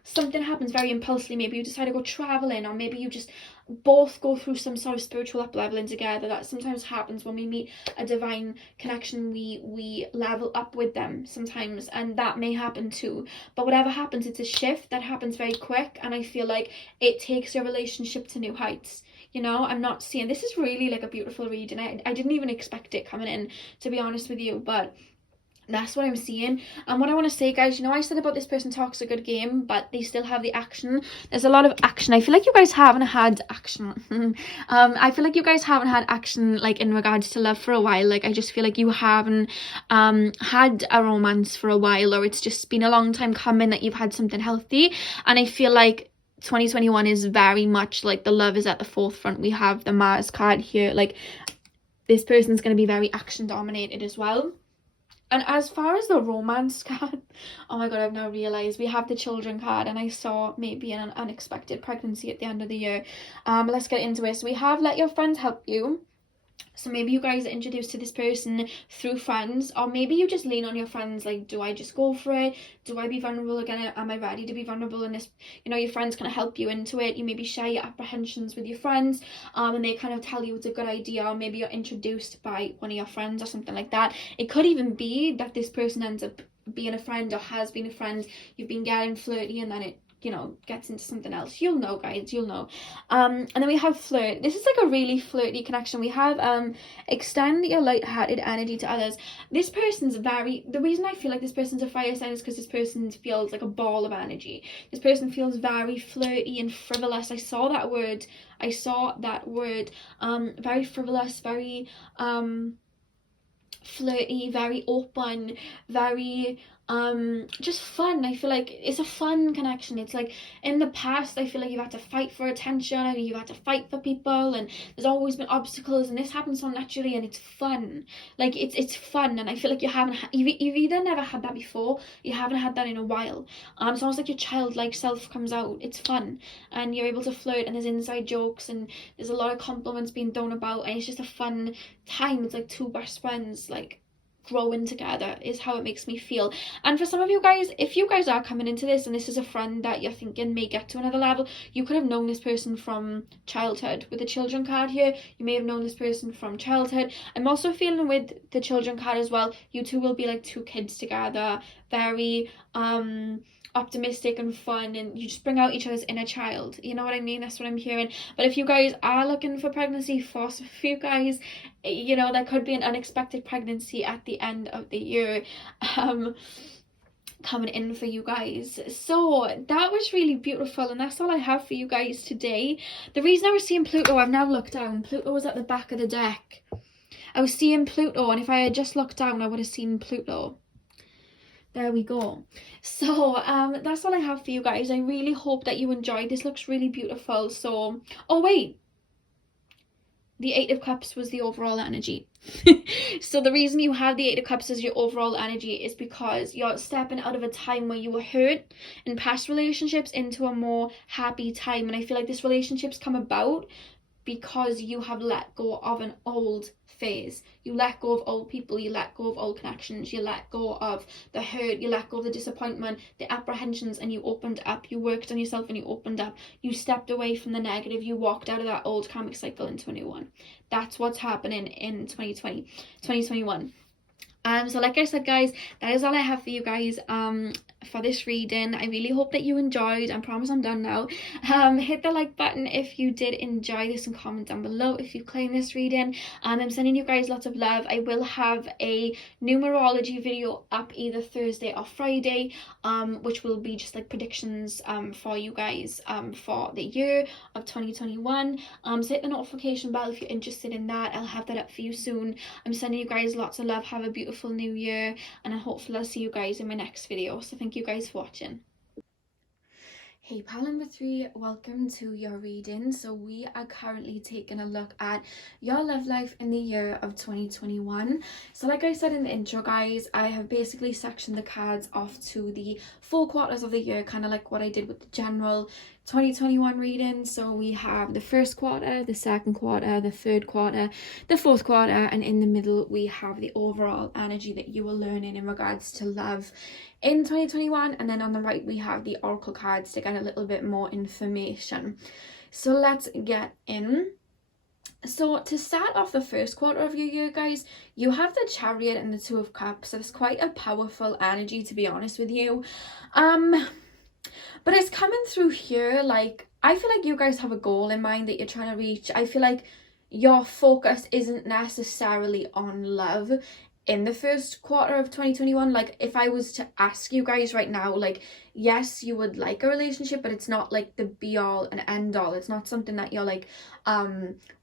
something happens very impulsively. Maybe you decide to go traveling, or maybe you just both go through some sort of spiritual up leveling together. That sometimes happens when we meet a divine connection. We level up with them sometimes, and that may happen too. But whatever happens, it's a shift that happens very quick, and I feel like it takes your relationship to new heights. You know, I'm not seeing, this is really like a beautiful read, and I didn't even expect it coming in, to be honest with you, but that's what I'm seeing. And what I want to say, guys, you know, I said about this person talks a good game, but they still have the action. There's a lot of action. I feel like you guys haven't had action. I feel like you guys haven't had action, like, in regards to love for a while. Like, I just feel like you haven't had a romance for a while, or it's just been a long time coming that you've had something healthy. And I feel like 2021 is very much like the love is at the forefront. We have the Mars card here. Like, this person's going to be very action dominated as well. And as far as the romance card, oh my god, I've now realised we have the children card, and I saw maybe an unexpected pregnancy at the end of the year. Let's get into it. So we have let your friends help you. So maybe you guys are introduced to this person through friends, or maybe you just lean on your friends, like, do I just go for it? Do I be vulnerable again? Am I ready to be vulnerable in this? You know, your friends kind of help you into it. You maybe share your apprehensions with your friends, and they kind of tell you it's a good idea, or maybe you're introduced by one of your friends or something like that. It could even be that this person ends up being a friend, or has been a friend. You've been getting flirty, and then it, you know, gets into something else. You'll know, guys, you'll know. And then we have flirt. This is like a really flirty connection. We have extend your light-hearted energy to others. This person's the reason I feel like this person's a fire sign is because this person feels like a ball of energy. This person feels very flirty and frivolous. I saw that word. Very frivolous, very flirty, very open, very just fun. I feel like it's a fun connection. It's like, in the past, I feel like you've had to fight for attention, and you've had to fight for people, and there's always been obstacles, and this happens so naturally, and it's fun. Like, it's fun, and I feel like you've either never had that before, you haven't had that in a while. It's almost like your childlike self comes out. It's fun, and you're able to flirt, and there's inside jokes, and there's a lot of compliments being thrown about, and it's just a fun time. It's like two best friends, like, growing together is how it makes me feel. And for some of you guys, if you guys are coming into this and this is a friend that you're thinking may get to another level, you could have known this person from childhood. With the children card here, you may have known this person from childhood. I'm also feeling with the children card as well, you two will be like two kids together, very optimistic and fun, and you just bring out each other's inner child. You know what I mean? That's what I'm hearing. But if you guys are looking for pregnancy, for some of you guys, you know, there could be an unexpected pregnancy at the end of the year coming in for you guys. So that was really beautiful, and that's all I have for you guys today. The reason I was seeing Pluto, I've now looked down, Pluto was at the back of the deck. I was seeing Pluto, and if I had just looked down, I would have seen Pluto. There we go. So that's all I have for you guys. I really hope that you enjoyed. This looks really beautiful. So, oh wait, the Eight of Cups was the overall energy. So the reason you have the Eight of Cups as your overall energy is because you're stepping out of a time where you were hurt in past relationships into a more happy time. And I feel like this relationship's come about because you have let go of an old phase. You let go of old people, you let go of old connections, you let go of the hurt, you let go of the disappointment, the apprehensions, and you opened up. You worked on yourself and you opened up. You stepped away from the negative. You walked out of that old karmic cycle into a new one. That's what's happening in 2021. So like I said, guys, that is all I have for you guys. for this reading. I really hope that you enjoyed. I promise I'm done now. Hit the like button if you did enjoy this, and comment down below if you claim this reading. I'm sending you guys lots of love. I will have a numerology video up either Thursday or Friday, which will be just like predictions for you guys for the year of 2021. So hit the notification bell if you're interested in that. I'll have that up for you soon. I'm sending you guys lots of love. Have a beautiful new year, and hopefully I'll see you guys in my next video. So thank you guys for watching. Hey pal number 3, welcome to your reading. So we are currently taking a look at your love life in the year of 2021. So like I said in the intro, guys, I have basically sectioned the cards off to the 4 quarters of the year, kind of like what I did with the general 2021 reading. So we have the first quarter, the second quarter, the third quarter, the fourth quarter, and in the middle we have the overall energy that you are learning in regards to love in 2021. And then on the right we have the oracle cards to get a little bit more information. So let's get in. So to start off the first quarter of your year, guys, you have the Chariot and the Two of Cups. So it's quite a powerful energy, to be honest with you. But it's coming through here, like, I feel like you guys have a goal in mind that you're trying to reach. I feel like your focus isn't necessarily on love in the first quarter of 2021. Like, if I was to ask you guys right now, like, yes, you would like a relationship, but it's not like the be all and end all. It's not something that you're like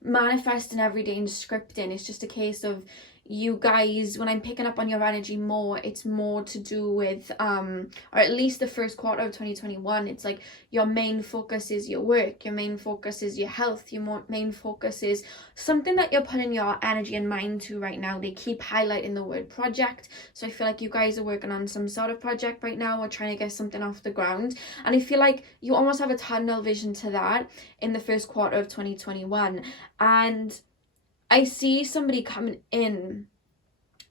manifesting every day and scripting. It's just a case of you guys, when I'm picking up on your energy more, it's more to do with or at least the first quarter of 2021, it's like your main focus is your work, your main focus is your health, your main focus is something that you're putting your energy and mind to right now. They keep highlighting the word project, so I feel like you guys are working on some sort of project right now, or trying to get something off the ground, and I feel like you almost have a tunnel vision to that in the first quarter of 2021. And I see somebody coming in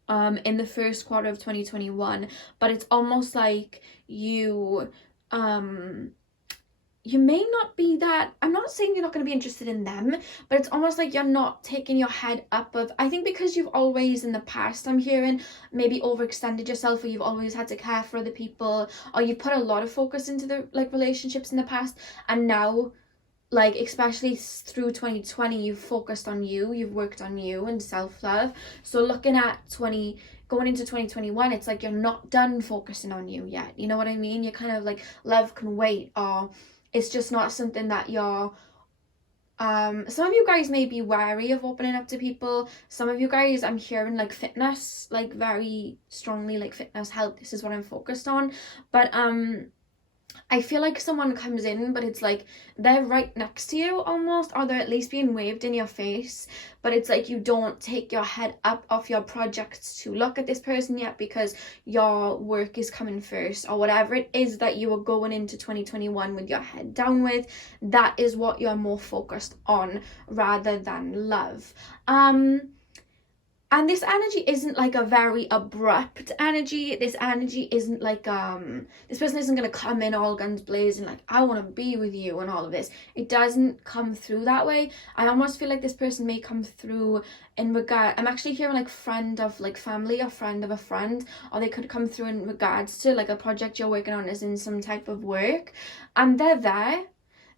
the first quarter of 2021, but it's almost like you may not be that, I'm not saying you're not going to be interested in them, but it's almost like you're not taking your head up of, I think because you've always in the past, I'm hearing, maybe overextended yourself, or you've always had to care for other people, or you've put a lot of focus into the like relationships in the past, and now, like, especially through 2020, you've focused on you, you've worked on you and self-love. So looking at going into 2021, it's like you're not done focusing on you yet. You know what I mean? You're kind of like, love can wait, or it's just not something that you're some of you guys may be wary of opening up to people. Some of you guys, I'm hearing like fitness, like very strongly, like fitness, health, this is what I'm focused on. But I feel like someone comes in, but it's like they're right next to you almost, or they're at least being waved in your face, but it's like you don't take your head up off your projects to look at this person yet, because your work is coming first, or whatever it is that you are going into 2021 with your head down with, that is what you're more focused on rather than love. And this energy isn't like a very abrupt energy. This energy isn't like, this person isn't going to come in all guns blazing, like, I want to be with you and all of this. It doesn't come through that way. I almost feel like this person may come through in regard, I'm actually hearing like friend of like family, or friend of a friend, or they could come through in regards to like a project you're working on, as in some type of work. And they're there.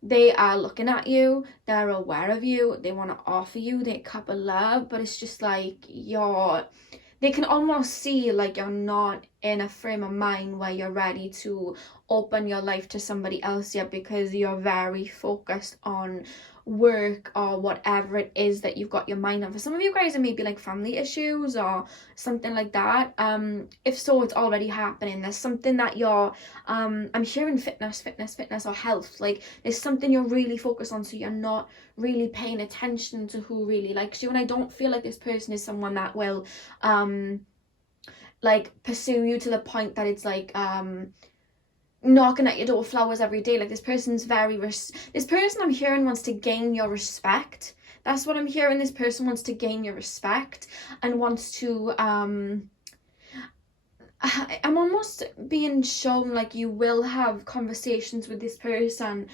They are looking at you, they're aware of you, they want to offer you their cup of love, but it's just like they can almost see like you're not in a frame of mind where you're ready to open your life to somebody else yet, because you're very focused on work or whatever it is that you've got your mind on. For some of you guys, it may be like family issues or something like that. If so, it's already happening. There's something that you're I'm hearing fitness or health, like there's something you're really focused on, so you're not really paying attention to who really likes you. And I don't feel like this person is someone that will like pursue you to the point that it's like knocking at your door with flowers every day. Like, this person's this person I'm hearing wants to gain your respect. That's what I'm hearing. This person wants to gain your respect and wants to I'm almost being shown like you will have conversations with this person.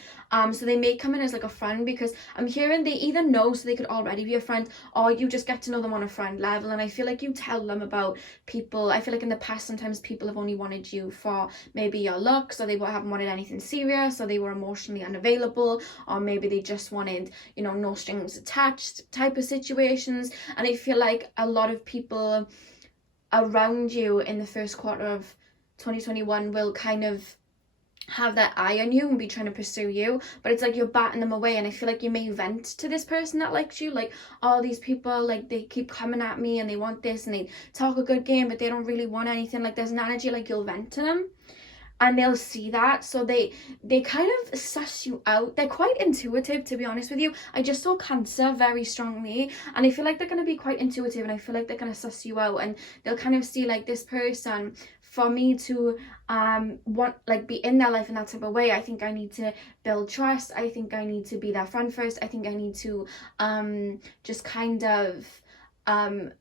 So they may come in as like a friend, because I'm hearing they either know, so they could already be a friend, or you just get to know them on a friend level. And I feel like you tell them about people. I feel like in the past sometimes people have only wanted you for maybe your looks, or they haven't wanted anything serious, or they were emotionally unavailable, or maybe they just wanted, you know, no strings attached type of situations. And I feel like a lot of people around you in the first quarter of 2021 will kind of have that eye on you and be trying to pursue you, but it's like you're batting them away. And I feel like you may vent to this person that likes you, like, all these people, like, they keep coming at me and they want this and they talk a good game, but they don't really want anything. Like, there's an energy like you'll vent to them and they'll see that, so they kind of suss you out. They're quite intuitive, to be honest with you. I just saw Cancer very strongly, and I feel like they're going to be quite intuitive, and I feel like they're going to suss you out, and they'll kind of see like this person, for me to want, like, be in their life in that type of way, I think I need to build trust. I think I need to be their friend first. I think I need to just kind of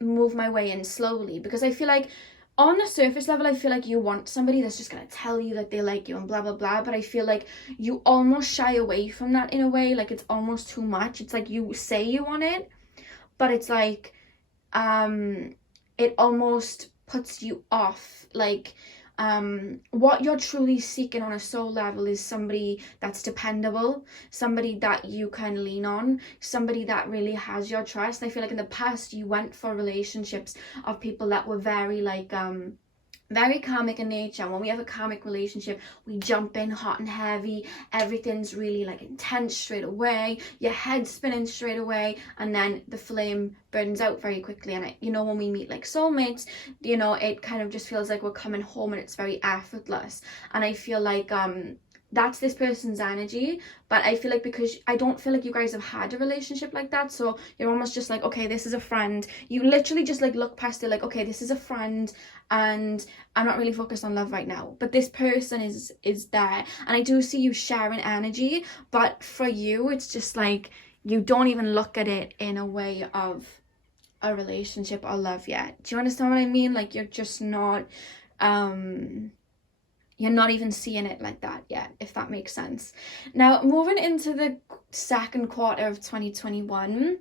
move my way in slowly, because I feel like on the surface level, I feel like you want somebody that's just going to tell you that they like you and blah, blah, blah. But I feel like you almost shy away from that in a way. Like, it's almost too much. It's like you say you want it, but it's like, it almost puts you off. Like, what you're truly seeking on a soul level is somebody that's dependable, somebody that you can lean on, somebody that really has your trust. And I feel like in the past you went for relationships of people that were very like very karmic in nature. And when we have a karmic relationship, we jump in hot and heavy. Everything's really like intense straight away. Your head's spinning straight away, and then the flame burns out very quickly. And you know, when we meet like soulmates, you know, it kind of just feels like we're coming home, and it's very effortless. And I feel like that's this person's energy. But I feel like, because I don't feel like you guys have had a relationship like that, so you're almost just like, okay, this is a friend. You literally just like look past it, like, okay, this is a friend, and I'm not really focused on love right now. But this person is there, and I do see you sharing energy. But for you, it's just like you don't even look at it in a way of a relationship or love yet. Do you understand what I mean? Like, you're just not you're not even seeing it like that yet, if that makes sense. Now, moving into the second quarter of 2021,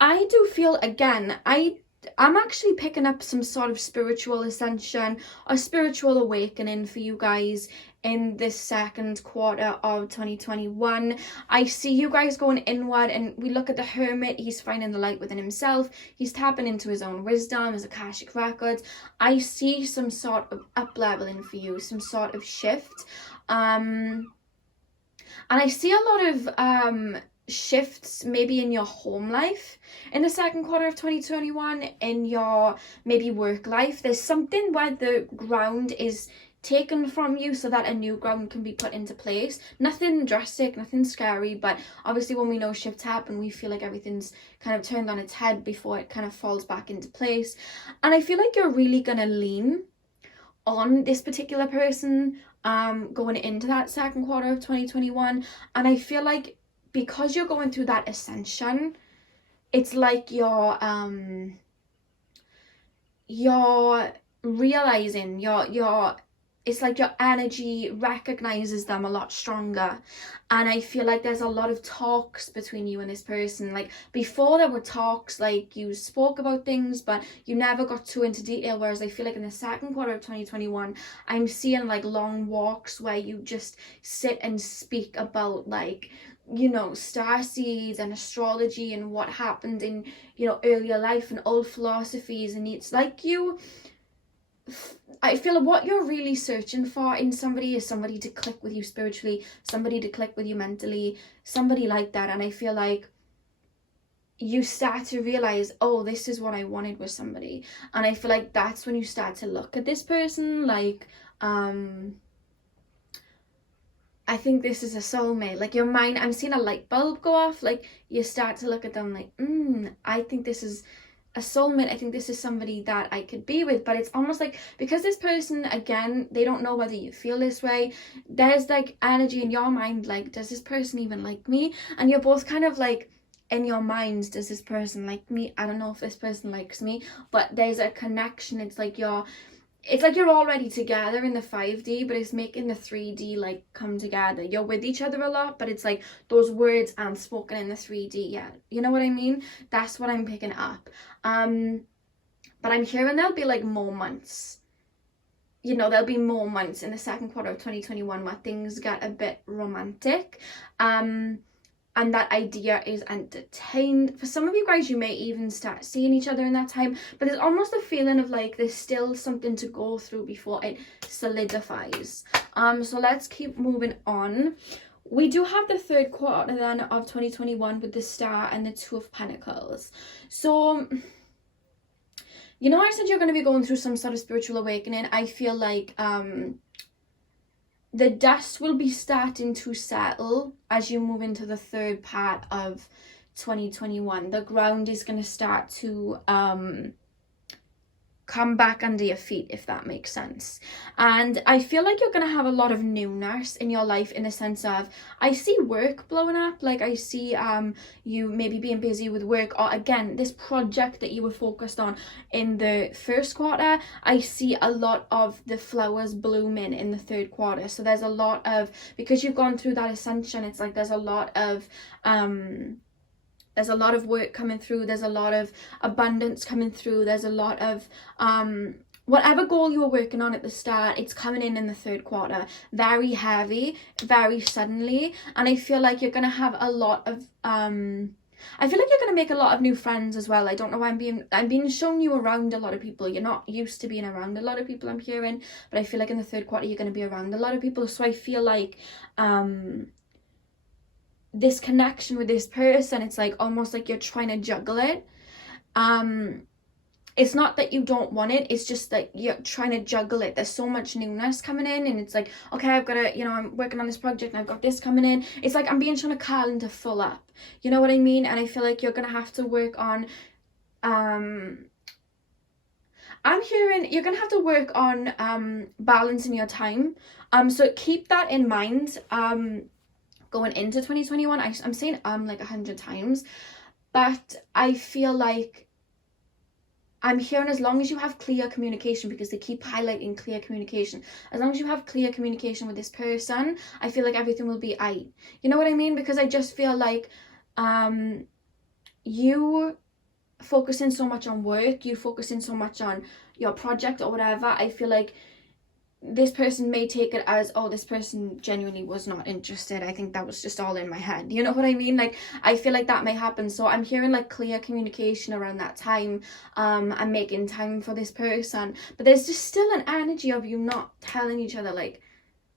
I do feel, again, I'm actually picking up some sort of spiritual ascension or spiritual awakening for you guys in this second quarter of 2021. I see you guys going inward, and we look at the Hermit. He's finding the light within himself. He's tapping into his own wisdom, his Akashic records. I see some sort of up-leveling for you, some sort of shift. And I see a lot of shifts maybe in your home life in the second quarter of 2021, in your maybe work life. There's something where the ground is taken from you so that a new ground can be put into place. Nothing drastic, nothing scary, but obviously when we know shifts happen, we feel like everything's kind of turned on its head before it kind of falls back into place. And I feel like you're really gonna lean on this particular person going into that second quarter of 2021. And I feel like because you're going through that ascension, it's like you're realizing it's like your energy recognizes them a lot stronger. And I feel like there's a lot of talks between you and this person. Like, before there were talks, like, you spoke about things, but you never got too into detail. Whereas I feel like in the second quarter of 2021, I'm seeing like long walks where you just sit and speak about, like, you know, starseeds and astrology and what happened in, you know, earlier life and old philosophies. And it's like I feel what you're really searching for in somebody is somebody to click with you spiritually, somebody to click with you mentally, somebody like that. And I feel like you start to realize, oh, this is what I wanted with somebody. And I feel like that's when you start to look at this person like, I think this is a soulmate. Like, your mind, I'm seeing a light bulb go off. Like, you start to look at them like, I think this is a soulmate. I think this is somebody that I could be with. But it's almost like, because this person, again, they don't know whether you feel this way, there's like energy in your mind like, does this person even like me? And you're both kind of like, in your minds, does this person like me? I don't know if this person likes me, but there's a connection. It's like it's like you're already together in the 5D, but it's making the 3D like come together. You're with each other a lot, but it's like those words aren't spoken in the 3D yet. You know what I mean? That's what I'm picking up. But I'm hearing there'll be like more months. You know, there'll be more months in the second quarter of 2021 where things get a bit romantic. And that idea is entertained. For some of you guys, you may even start seeing each other in that time, but there's almost a feeling of like there's still something to go through before it solidifies. So let's keep moving on. We do have the third quarter then of 2021 with the Star and the Two of Pentacles. So, you know, I said you're going to be going through some sort of spiritual awakening. I feel like the dust will be starting to settle as you move into the third part of 2021. The ground is going to start to come back under your feet, if that makes sense. And I feel like you're going to have a lot of newness in your life, in the sense of, I see work blowing up. Like I see you maybe being busy with work, or again, this project that you were focused on in the first quarter. I see a lot of the flowers blooming in the third quarter. So there's a lot of, because you've gone through that ascension, it's like there's a lot of work coming through. There's a lot of abundance coming through. There's a lot of whatever goal you were working on at the start, it's coming in the third quarter. Very heavy, very suddenly. And I feel like you're going to have a lot of I feel like you're going to make a lot of new friends as well. I don't know why I'm being shown you around a lot of people. You're not used to being around a lot of people, I'm hearing. But I feel like in the third quarter, you're going to be around a lot of people. So I feel like this connection with this person, it's like almost like you're trying to juggle it. It's not that you don't want it, it's just that you're trying to juggle it. There's so much newness coming in, and it's like, okay, I've got to, you know, I'm working on this project and I've got this coming in. It's like I'm being trying to calendar full up, you know what I mean? And I feel like you're gonna have to work on I'm hearing you're gonna have to work on balancing your time. So keep that in mind going into 2021. I'm saying like 100 times, but I feel like I'm hearing, as long as you have clear communication, because they keep highlighting clear communication, as long as you have clear communication with this person, I feel like everything will be aight. You know what I mean? Because I just feel like you focusing so much on work, you focusing so much on your project or whatever, I feel like this person may take it as, oh, this person genuinely was not interested. I think that was just all in my head. You know what I mean? Like, I feel like that may happen. So I'm hearing like clear communication around that time. And making time for this person. But there's just still an energy of you not telling each other, like,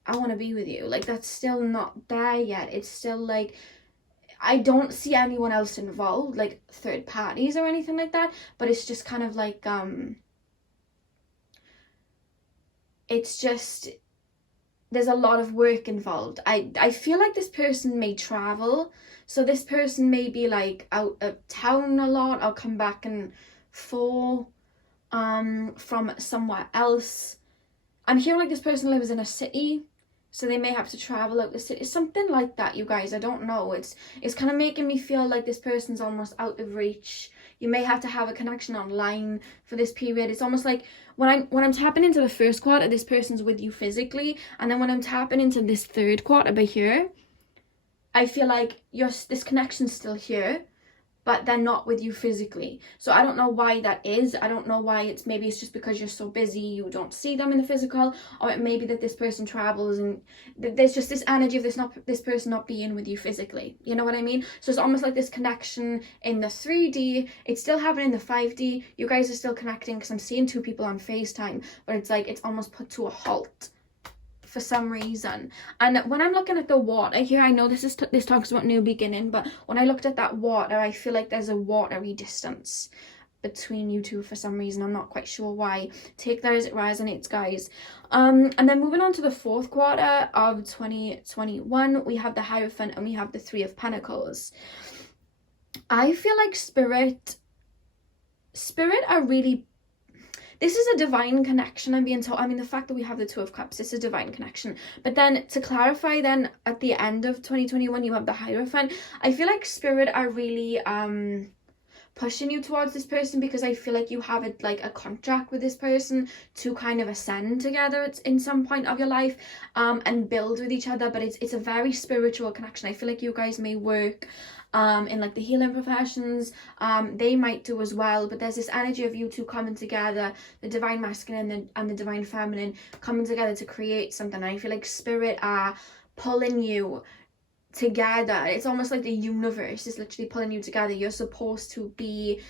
I want to be with you. Like, that's still not there yet. It's still like, I don't see anyone else involved, like third parties or anything like that. But it's just kind of like, it's just, there's a lot of work involved. I feel like this person may travel. So this person may be like out of town a lot, or come back and fall from somewhere else. I'm hearing like this person lives in a city, so they may have to travel out the city. Something like that, you guys. I don't know. It's kind of making me feel like this person's almost out of reach. You may have to have a connection online for this period. It's almost like when I'm tapping into the first quarter, this person's with you physically, and then when I'm tapping into this third quarter by here, I feel like this connection's still here, but they're not with you physically. So I don't know why that is. I don't know why. Maybe it's just because you're so busy you don't see them in the physical, or it may be that this person travels and there's just this energy of this person not being with you physically. You know what I mean? So it's almost like this connection in the 3D. It's still happening in the 5D. You guys are still connecting, because I'm seeing two people on FaceTime, but it's like it's almost put to a halt for some reason. And when I'm looking at the water here, I know this talks about new beginning, but when I looked at that water, I feel like there's a watery distance between you two for some reason. I'm not quite sure why. Take that as it resonates, guys. And then moving on to the fourth quarter of 2021, we have the Hierophant and we have the Three of Pentacles. I feel like spirit are really, this is a divine connection, I'm being told. I mean, the fact that we have the Two of Cups, this is a divine connection. But then to clarify, then at the end of 2021, you have the Hierophant. I feel like spirit are really pushing you towards this person, because I feel like you have a contract with this person to kind of ascend together in some point of your life, and build with each other. But it's a very spiritual connection. I feel like you guys may work in like the healing professions, they might do as well, but there's this energy of you two coming together, the divine masculine and the divine feminine coming together to create something. And I feel like spirit are pulling you together. It's almost like the universe is literally pulling you together. You're supposed to be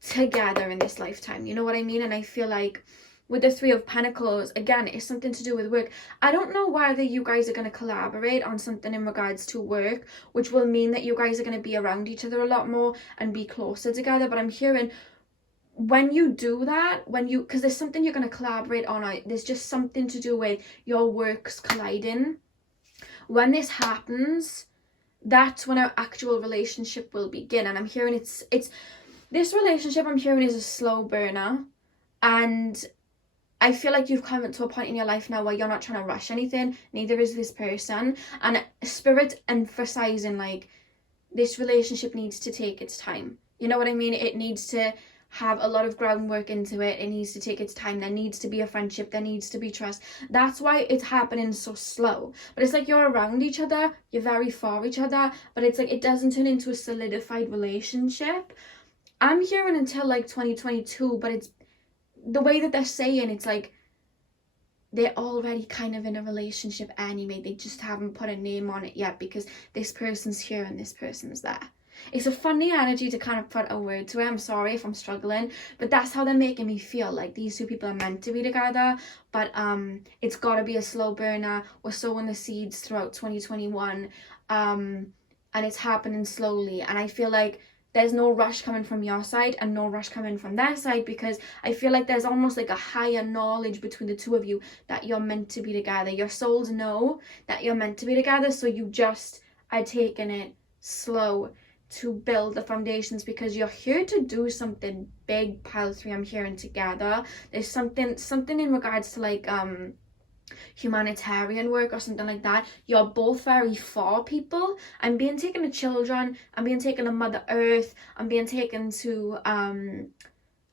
together in this lifetime, you know what I mean? And I feel like with the Three of Pentacles, again, it's something to do with work. I don't know whether you guys are going to collaborate on something in regards to work, which will mean that you guys are going to be around each other a lot more and be closer together. But I'm hearing when you do that, because there's something you're going to collaborate on, or there's just something to do with your works colliding. When this happens, that's when our actual relationship will begin. And I'm hearing it's this relationship, I'm hearing, is a slow burner. And I feel like you've come to a point in your life now where you're not trying to rush anything. Neither is this person. And spirit emphasizing like this relationship needs to take its time. You know what I mean? It needs to have a lot of groundwork into it. It needs to take its time. There needs to be a friendship. There needs to be trust. That's why it's happening so slow. But it's like you're around each other. You're very for each other. But it's like it doesn't turn into a solidified relationship. I'm hearing until like 2022. But it's the way that they're saying, it's like they're already kind of in a relationship anyway. They just haven't put a name on it yet because this person's here and this person's there. It's a funny energy to kind of put a word to it. I'm sorry if I'm struggling, but that's how they're making me feel. Like these two people are meant to be together, but it's got to be a slow burner. We're sowing the seeds throughout 2021, and it's happening slowly. And I feel like there's no rush coming from your side and no rush coming from their side, because I feel like there's almost like a higher knowledge between the two of you that you're meant to be together. Your souls know that you're meant to be together, so you just are taking it slow to build the foundations, because you're here to do something big. Pile 3, I'm hearing together. There's something in regards to like humanitarian work or something like that. You're both very for people. I'm being taken to children, I'm being taken to Mother Earth, I'm being taken to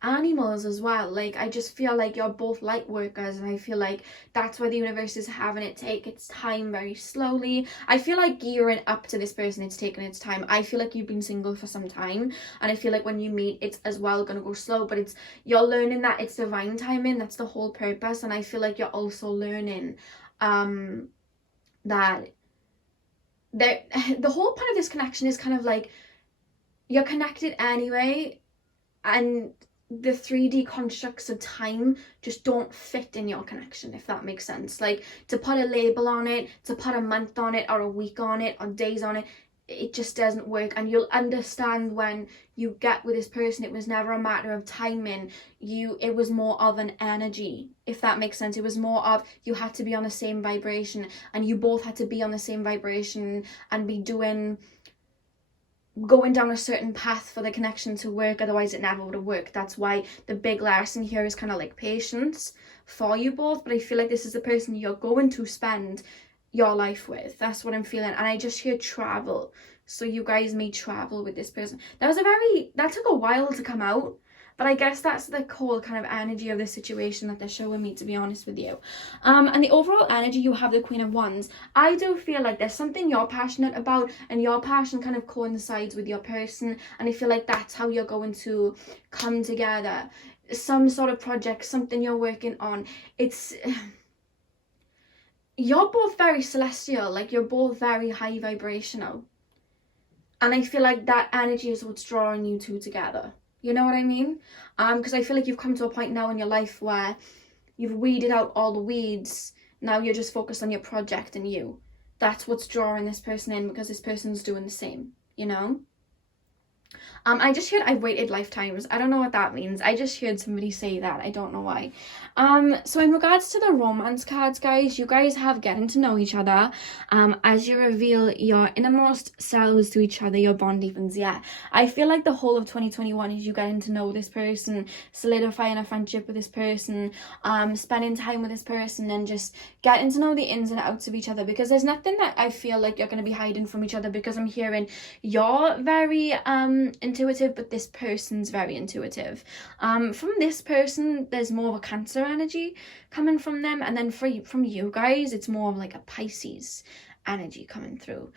animals as well. Like I just feel like you're both light workers, and I feel like that's why the universe is having it take its time very slowly. I feel like gearing up to this person, it's taking its time. I feel like you've been single for some time, and I feel like when you meet, it's as well gonna go slow, but you're learning that it's divine timing. That's the whole purpose. And I feel like you're also learning that the whole point of this connection is kind of like you're connected anyway, and the 3D constructs of time just don't fit in your connection, if that makes sense. Like to put a label on it, to put a month on it or a week on it or days on it, it just doesn't work. And you'll understand when you get with this person, it was never a matter of timing. It was more of an energy, if that makes sense. It was more of you had to be on the same vibration, and you both had to be on the same vibration and be going down a certain path for the connection to work. Otherwise it never would have worked. That's why the big lesson here is kind of like patience for you both. But I feel like this is the person you're going to spend your life with. That's what I'm feeling. And I just hear travel, so you guys may travel with this person. That took a while to come out, but I guess that's the whole kind of energy of the situation that they're showing me, to be honest with you. And the overall energy, you have the Queen of Wands. I do feel like there's something you're passionate about, and your passion kind of coincides with your person. And I feel like that's how you're going to come together. Some sort of project, something you're working on. You're both very celestial. Like you're both very high vibrational. And I feel like that energy is what's drawing you two together. You know what I mean? Because I feel like you've come to a point now in your life where you've weeded out all the weeds. Now you're just focused on your project and you. That's what's drawing this person in, because this person's doing the same, you know? I just heard I've waited lifetimes. I don't know what that means. I just heard somebody say that. I don't know why. So in regards to the romance cards, guys, you guys have getting to know each other. As you reveal your innermost selves to each other, your bond deepens. Yeah, I feel like the whole of 2021 is you getting to know this person, solidifying a friendship with this person, spending time with this person, and just getting to know the ins and outs of each other. Because there's nothing that I feel like you're going to be hiding from each other, because I'm hearing you're very intuitive, but this person's very intuitive. From this person, there's more of a Cancer energy coming from them, and then from you guys, it's more of like a Pisces energy coming through.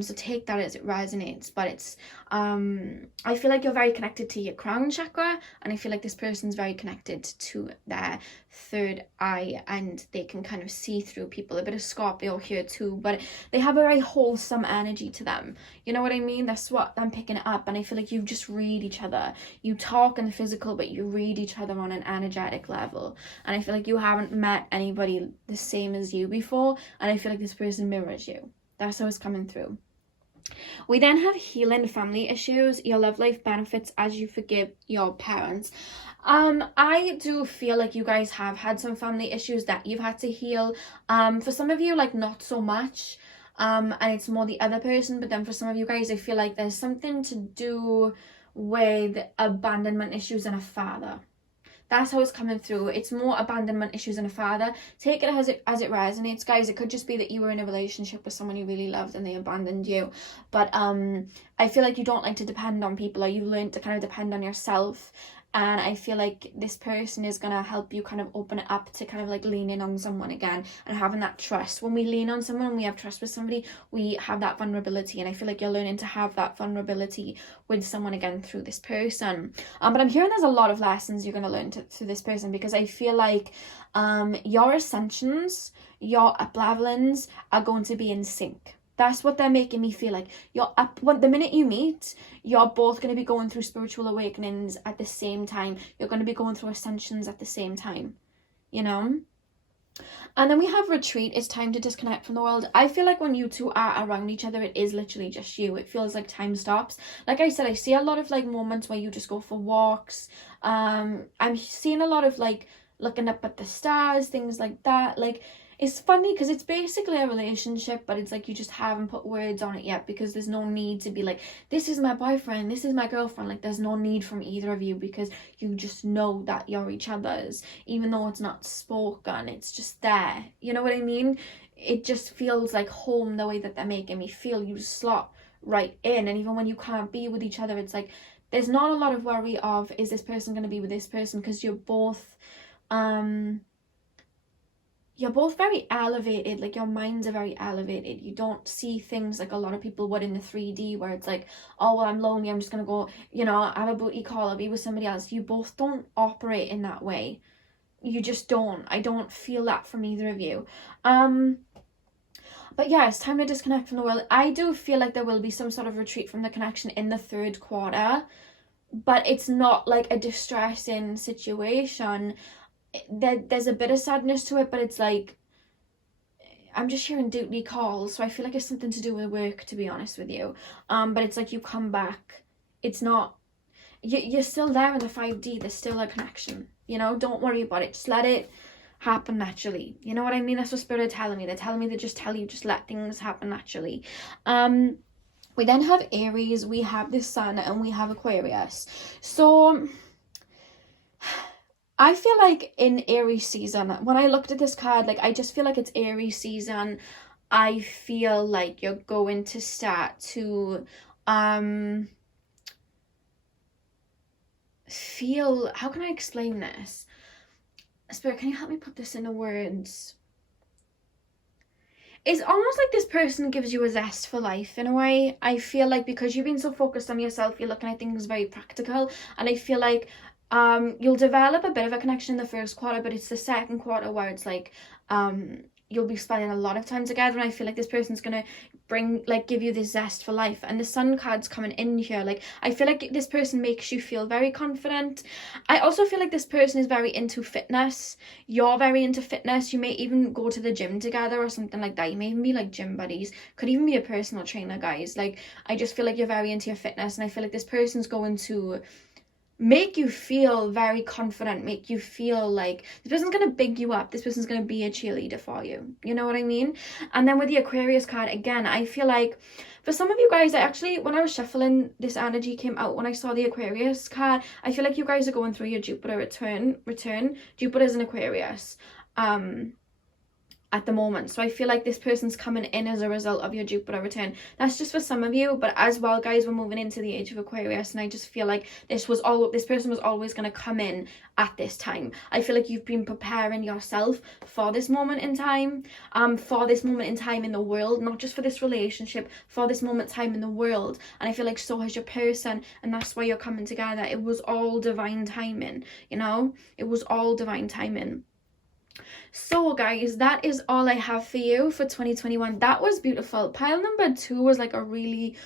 So take that as it resonates. But it's I feel like you're very connected to your crown chakra, and I feel like this person's very connected to their third eye, and they can kind of see through people. A bit of Scorpio here too, but they have a very wholesome energy to them. You know what I mean? That's what I'm picking up. And I feel like you just read each other. You talk in the physical, but you read each other on an energetic level. And I feel like you haven't met anybody the same as you before, and I feel like this person mirrors you. That's how it's coming through. We then have healing family issues. Your love life benefits as you forgive your parents. I do feel like you guys have had some family issues that you've had to heal. For some of you, like, not so much. And it's more the other person. But then for some of you guys, I feel like there's something to do with abandonment issues and a father. That's how it's coming through. It's more abandonment issues and a father. Take it as it resonates, guys. It could just be that you were in a relationship with someone you really loved and they abandoned you. But I feel like you don't like to depend on people, or you've learned to kind of depend on yourself. And I feel like this person is going to help you kind of open it up to kind of like lean in on someone again and having that trust. When we lean on someone, we have trust with somebody, we have that vulnerability. And I feel like you're learning to have that vulnerability with someone again through this person. But I'm hearing there's a lot of lessons you're going to learn through this person, because I feel like your ascensions, your up-levelings are going to be in sync. That's what they're making me feel like. You're up, the minute you meet, you're both going to be going through spiritual awakenings at the same time. You're going to be going through ascensions at the same time, you know? And then we have retreat. It's time to disconnect from the world. I feel like when you two are around each other, it is literally just you. It feels like time stops. Like I said, I see a lot of like moments where you just go for walks. I'm seeing a lot of like looking up at the stars, things like that. Like, it's funny because it's basically a relationship, but it's like you just haven't put words on it yet, because there's no need to be like, this is my boyfriend, this is my girlfriend. Like, there's no need from either of you, because you just know that you're each other's, even though it's not spoken. It's just there. You know what I mean? It just feels like home the way that they're making me feel. You just slot right in. And even when you can't be with each other, it's like there's not a lot of worry of, is this person going to be with this person? Because you're both very elevated. Like, your minds are very elevated. You don't see things like a lot of people would in the 3D, where it's like, oh, well, I'm lonely, I'm just gonna go, you know, have a booty call or be with somebody else. You both don't operate in that way. You just don't. I don't feel that from either of you. But yeah, it's time to disconnect from the world. I do feel like there will be some sort of retreat from the connection in the third quarter, but it's not like a distressing situation. There's a bit of sadness to it, but it's like, I'm just hearing duty calls, so I feel like it's something to do with work, to be honest with you. But it's like you come back. It's not, you're still there in the 5D. There's still a connection, you know? Don't worry about it. Just let it happen naturally. You know what I mean? That's what Spirit are telling me. They're telling me to just tell you, just let things happen naturally. We then have Aries, we have the Sun, and we have Aquarius. So I feel like in Aries season, when I looked at this card, like, I just feel like it's Aries season. I feel like you're going to start to feel, how can I explain this? Spirit, can you help me put this into words? It's almost like this person gives you a zest for life in a way. I feel like because you've been so focused on yourself, you're looking at things very practical, and I feel like you'll develop a bit of a connection in the first quarter, but it's the second quarter where it's like you'll be spending a lot of time together, and I feel like this person's gonna give you this zest for life. And the Sun card's coming in here. Like, I feel like this person makes you feel very confident. I also feel like this person is very into fitness. You're very into fitness. You may even go to the gym together or something like that. You may even be like gym buddies. Could even be a personal trainer, guys. Like, I just feel like you're very into your fitness, and I feel like this person's going to make you feel very confident, make you feel like this person's going to big you up. This person's going to be a cheerleader for you. You know what I mean? And then with the Aquarius card, again, I feel like for some of you guys, I actually, when I was shuffling, this energy came out when I saw the Aquarius card. I feel like you guys are going through your Jupiter return. Jupiter's in Aquarius. at the moment. So I feel like this person's coming in as a result of your Jupiter return. That's just for some of you, but as well, guys, we're moving into the age of Aquarius, and I just feel like this person was always going to come in at this time. I feel like you've been preparing yourself for this moment in time, in the world, not just for this relationship, for this moment in time in the world. And I feel like so has your person, and that's why you're coming together. It was all divine timing, you know? It was all divine timing. So guys, that is all I have for you for 2021. That was beautiful. Pile number 2 was like a really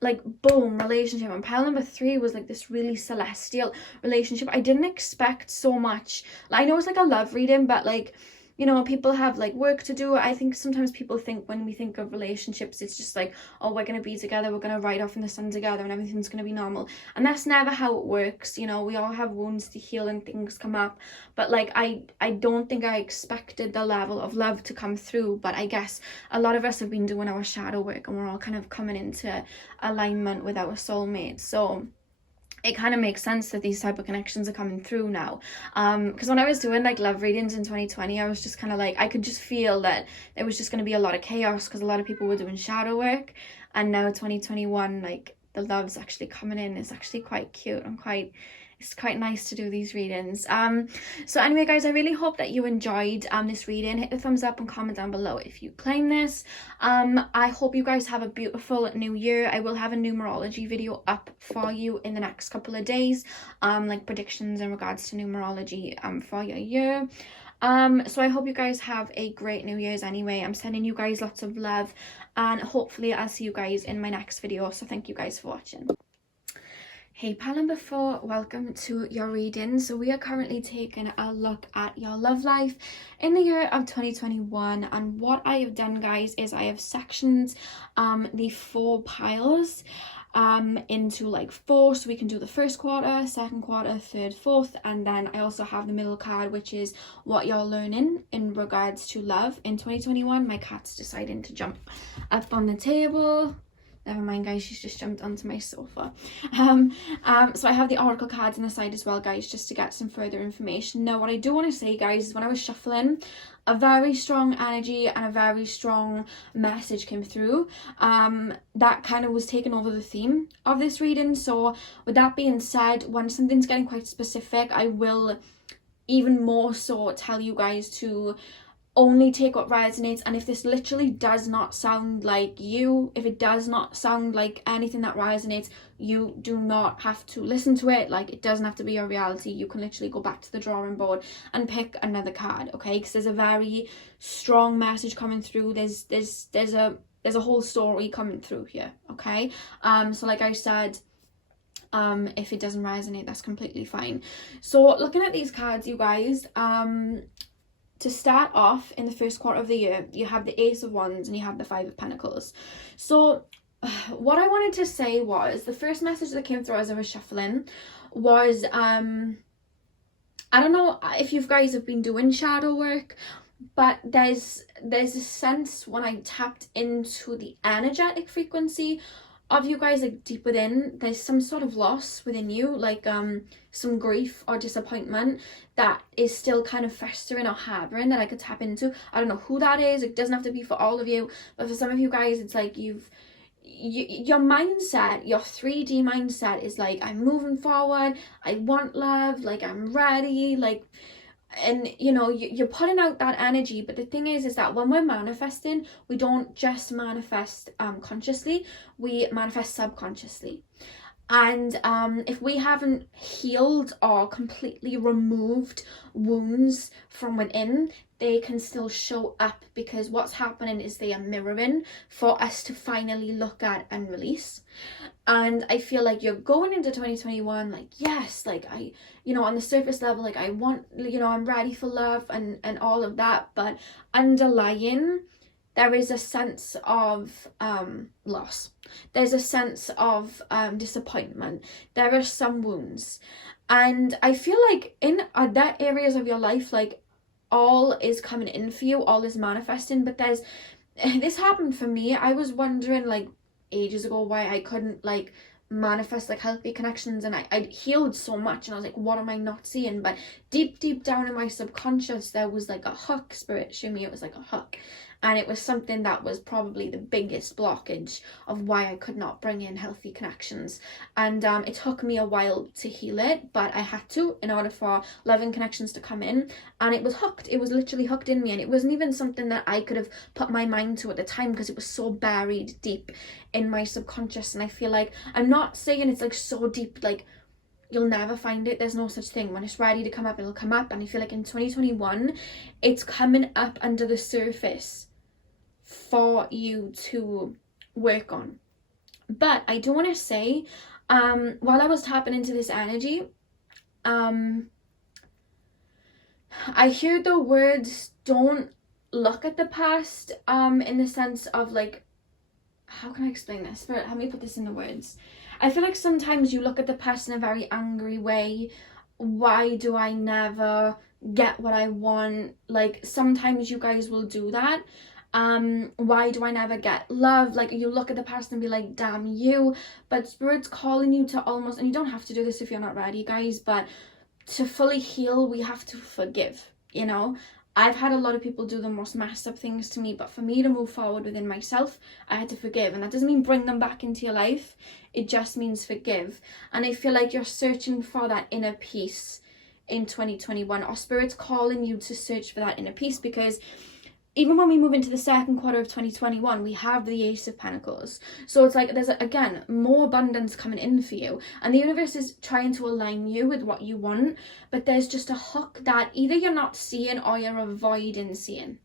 like boom relationship, and pile number 3 was like this really celestial relationship. I didn't expect so much. I know it's like a love reading, but like, you know, people have like work to do. I think sometimes people think when we think of relationships, it's just like, oh, we're going to be together, we're going to ride off in the sun together and everything's going to be normal. And that's never how it works. You know, we all have wounds to heal and things come up. But like, I don't think I expected the level of love to come through. But I guess a lot of us have been doing our shadow work, and we're all kind of coming into alignment with our soulmates. So it kind of makes sense that these type of connections are coming through now. Because when I was doing like love readings in 2020, I was just kind of like, I could just feel that there was just going to be a lot of chaos because a lot of people were doing shadow work. And now 2021, like the love's actually coming in. It's actually quite cute. It's quite nice to do these readings. So anyway, guys, I really hope that you enjoyed this reading. Hit the thumbs up and comment down below if you claim this. I hope you guys have a beautiful new year. I will have a numerology video up for you in the next couple of days, like predictions in regards to numerology for your year. So I hope you guys have a great New Year's anyway. I'm sending you guys lots of love, and hopefully I'll see you guys in my next video. So thank you guys for watching. Hey pal number 4, welcome to your reading. So we are currently taking a look at your love life in the year of 2021, and what I have done, guys, is I have sectioned the 4 piles into like 4, so we can do the first quarter, second quarter, third, fourth, and then I also have the middle card, which is what you're learning in regards to love in 2021. My cat's deciding to jump up on the table. Never mind, guys, she's just jumped onto my sofa. So I have the oracle cards on the side as well, guys, just to get some further information. Now, what I do want to say, guys, is when I was shuffling, a very strong energy and a very strong message came through that kind of was taking over the theme of this reading. So with that being said, when something's getting quite specific, I will even more so tell you guys to only take what resonates. And if this literally does not sound like you, if it does not sound like anything that resonates, you do not have to listen to it. Like, it doesn't have to be your reality. You can literally go back to the drawing board and pick another card, okay? Because there's a very strong message coming through. There's a whole story coming through here, okay? So like I said, if it doesn't resonate, that's completely fine. So looking at these cards, you guys, to start off in the first quarter of the year, you have the Ace of Wands and you have the Five of Pentacles. So what I wanted to say was, the first message that came through as I was shuffling was, I don't know if you guys have been doing shadow work, but there's a sense when I tapped into the energetic frequency of you guys, like deep within, there's some sort of loss within you, like some grief or disappointment that is still kind of festering or harboring that I could tap into. I don't know who that is. It doesn't have to be for all of you, but for some of you guys, it's like your mindset, your 3D mindset is like, I'm moving forward, I want love, like I'm ready, like, and you know, you're putting out that energy. But the thing is that when we're manifesting, we don't just manifest consciously, we manifest subconsciously. And if we haven't healed or completely removed wounds from within, they can still show up, because what's happening is they are mirroring for us to finally look at and release. And I feel like you're going into 2021 like, yes, like I, you know, on the surface level, like I want, you know, I'm ready for love and all of that, but underlying, there is a sense of loss. There's a sense of disappointment. There are some wounds. And I feel like in that areas of your life, like all is coming in for you, all is manifesting. But this happened for me. I was wondering like ages ago why I couldn't like manifest like healthy connections, and I'd healed so much, and I was like, what am I not seeing? But deep down in my subconscious, there was like a hook. Spirit showed me it was like a hook, and it was something that was probably the biggest blockage of why I could not bring in healthy connections. And it took me a while to heal it, but I had to, in order for loving connections to come in. And it was hooked. It was literally hooked in me, and it wasn't even something that I could have put my mind to at the time, because it was so buried deep in my subconscious. And I feel like, I'm not saying it's like so deep, like you'll never find it. There's no such thing. When it's ready to come up, it'll come up. And I feel like in 2021, it's coming up under the surface for you to work on. But I do want to say, while I was tapping into this energy, I heard the words, don't look at the past, in the sense of like, how can I explain this? Spirit, help me put this into words. I feel like sometimes you look at the past in a very angry way. Why do I never get what I want? Like, sometimes you guys will do that. Why do I never get love? Like, you look at the past and be like, damn you. But Spirit's calling you to almost, and you don't have to do this if you're not ready, guys, but to fully heal, we have to forgive, you know? I've had a lot of people do the most messed up things to me, but for me to move forward within myself, I had to forgive. And that doesn't mean bring them back into your life. It just means forgive. And I feel like you're searching for that inner peace in 2021, or Spirit's calling you to search for that inner peace, because even when we move into the second quarter of 2021, we have the Ace of Pentacles. So it's like there's, again, more abundance coming in for you. And the universe is trying to align you with what you want. But there's just a hook that either you're not seeing or you're avoiding seeing.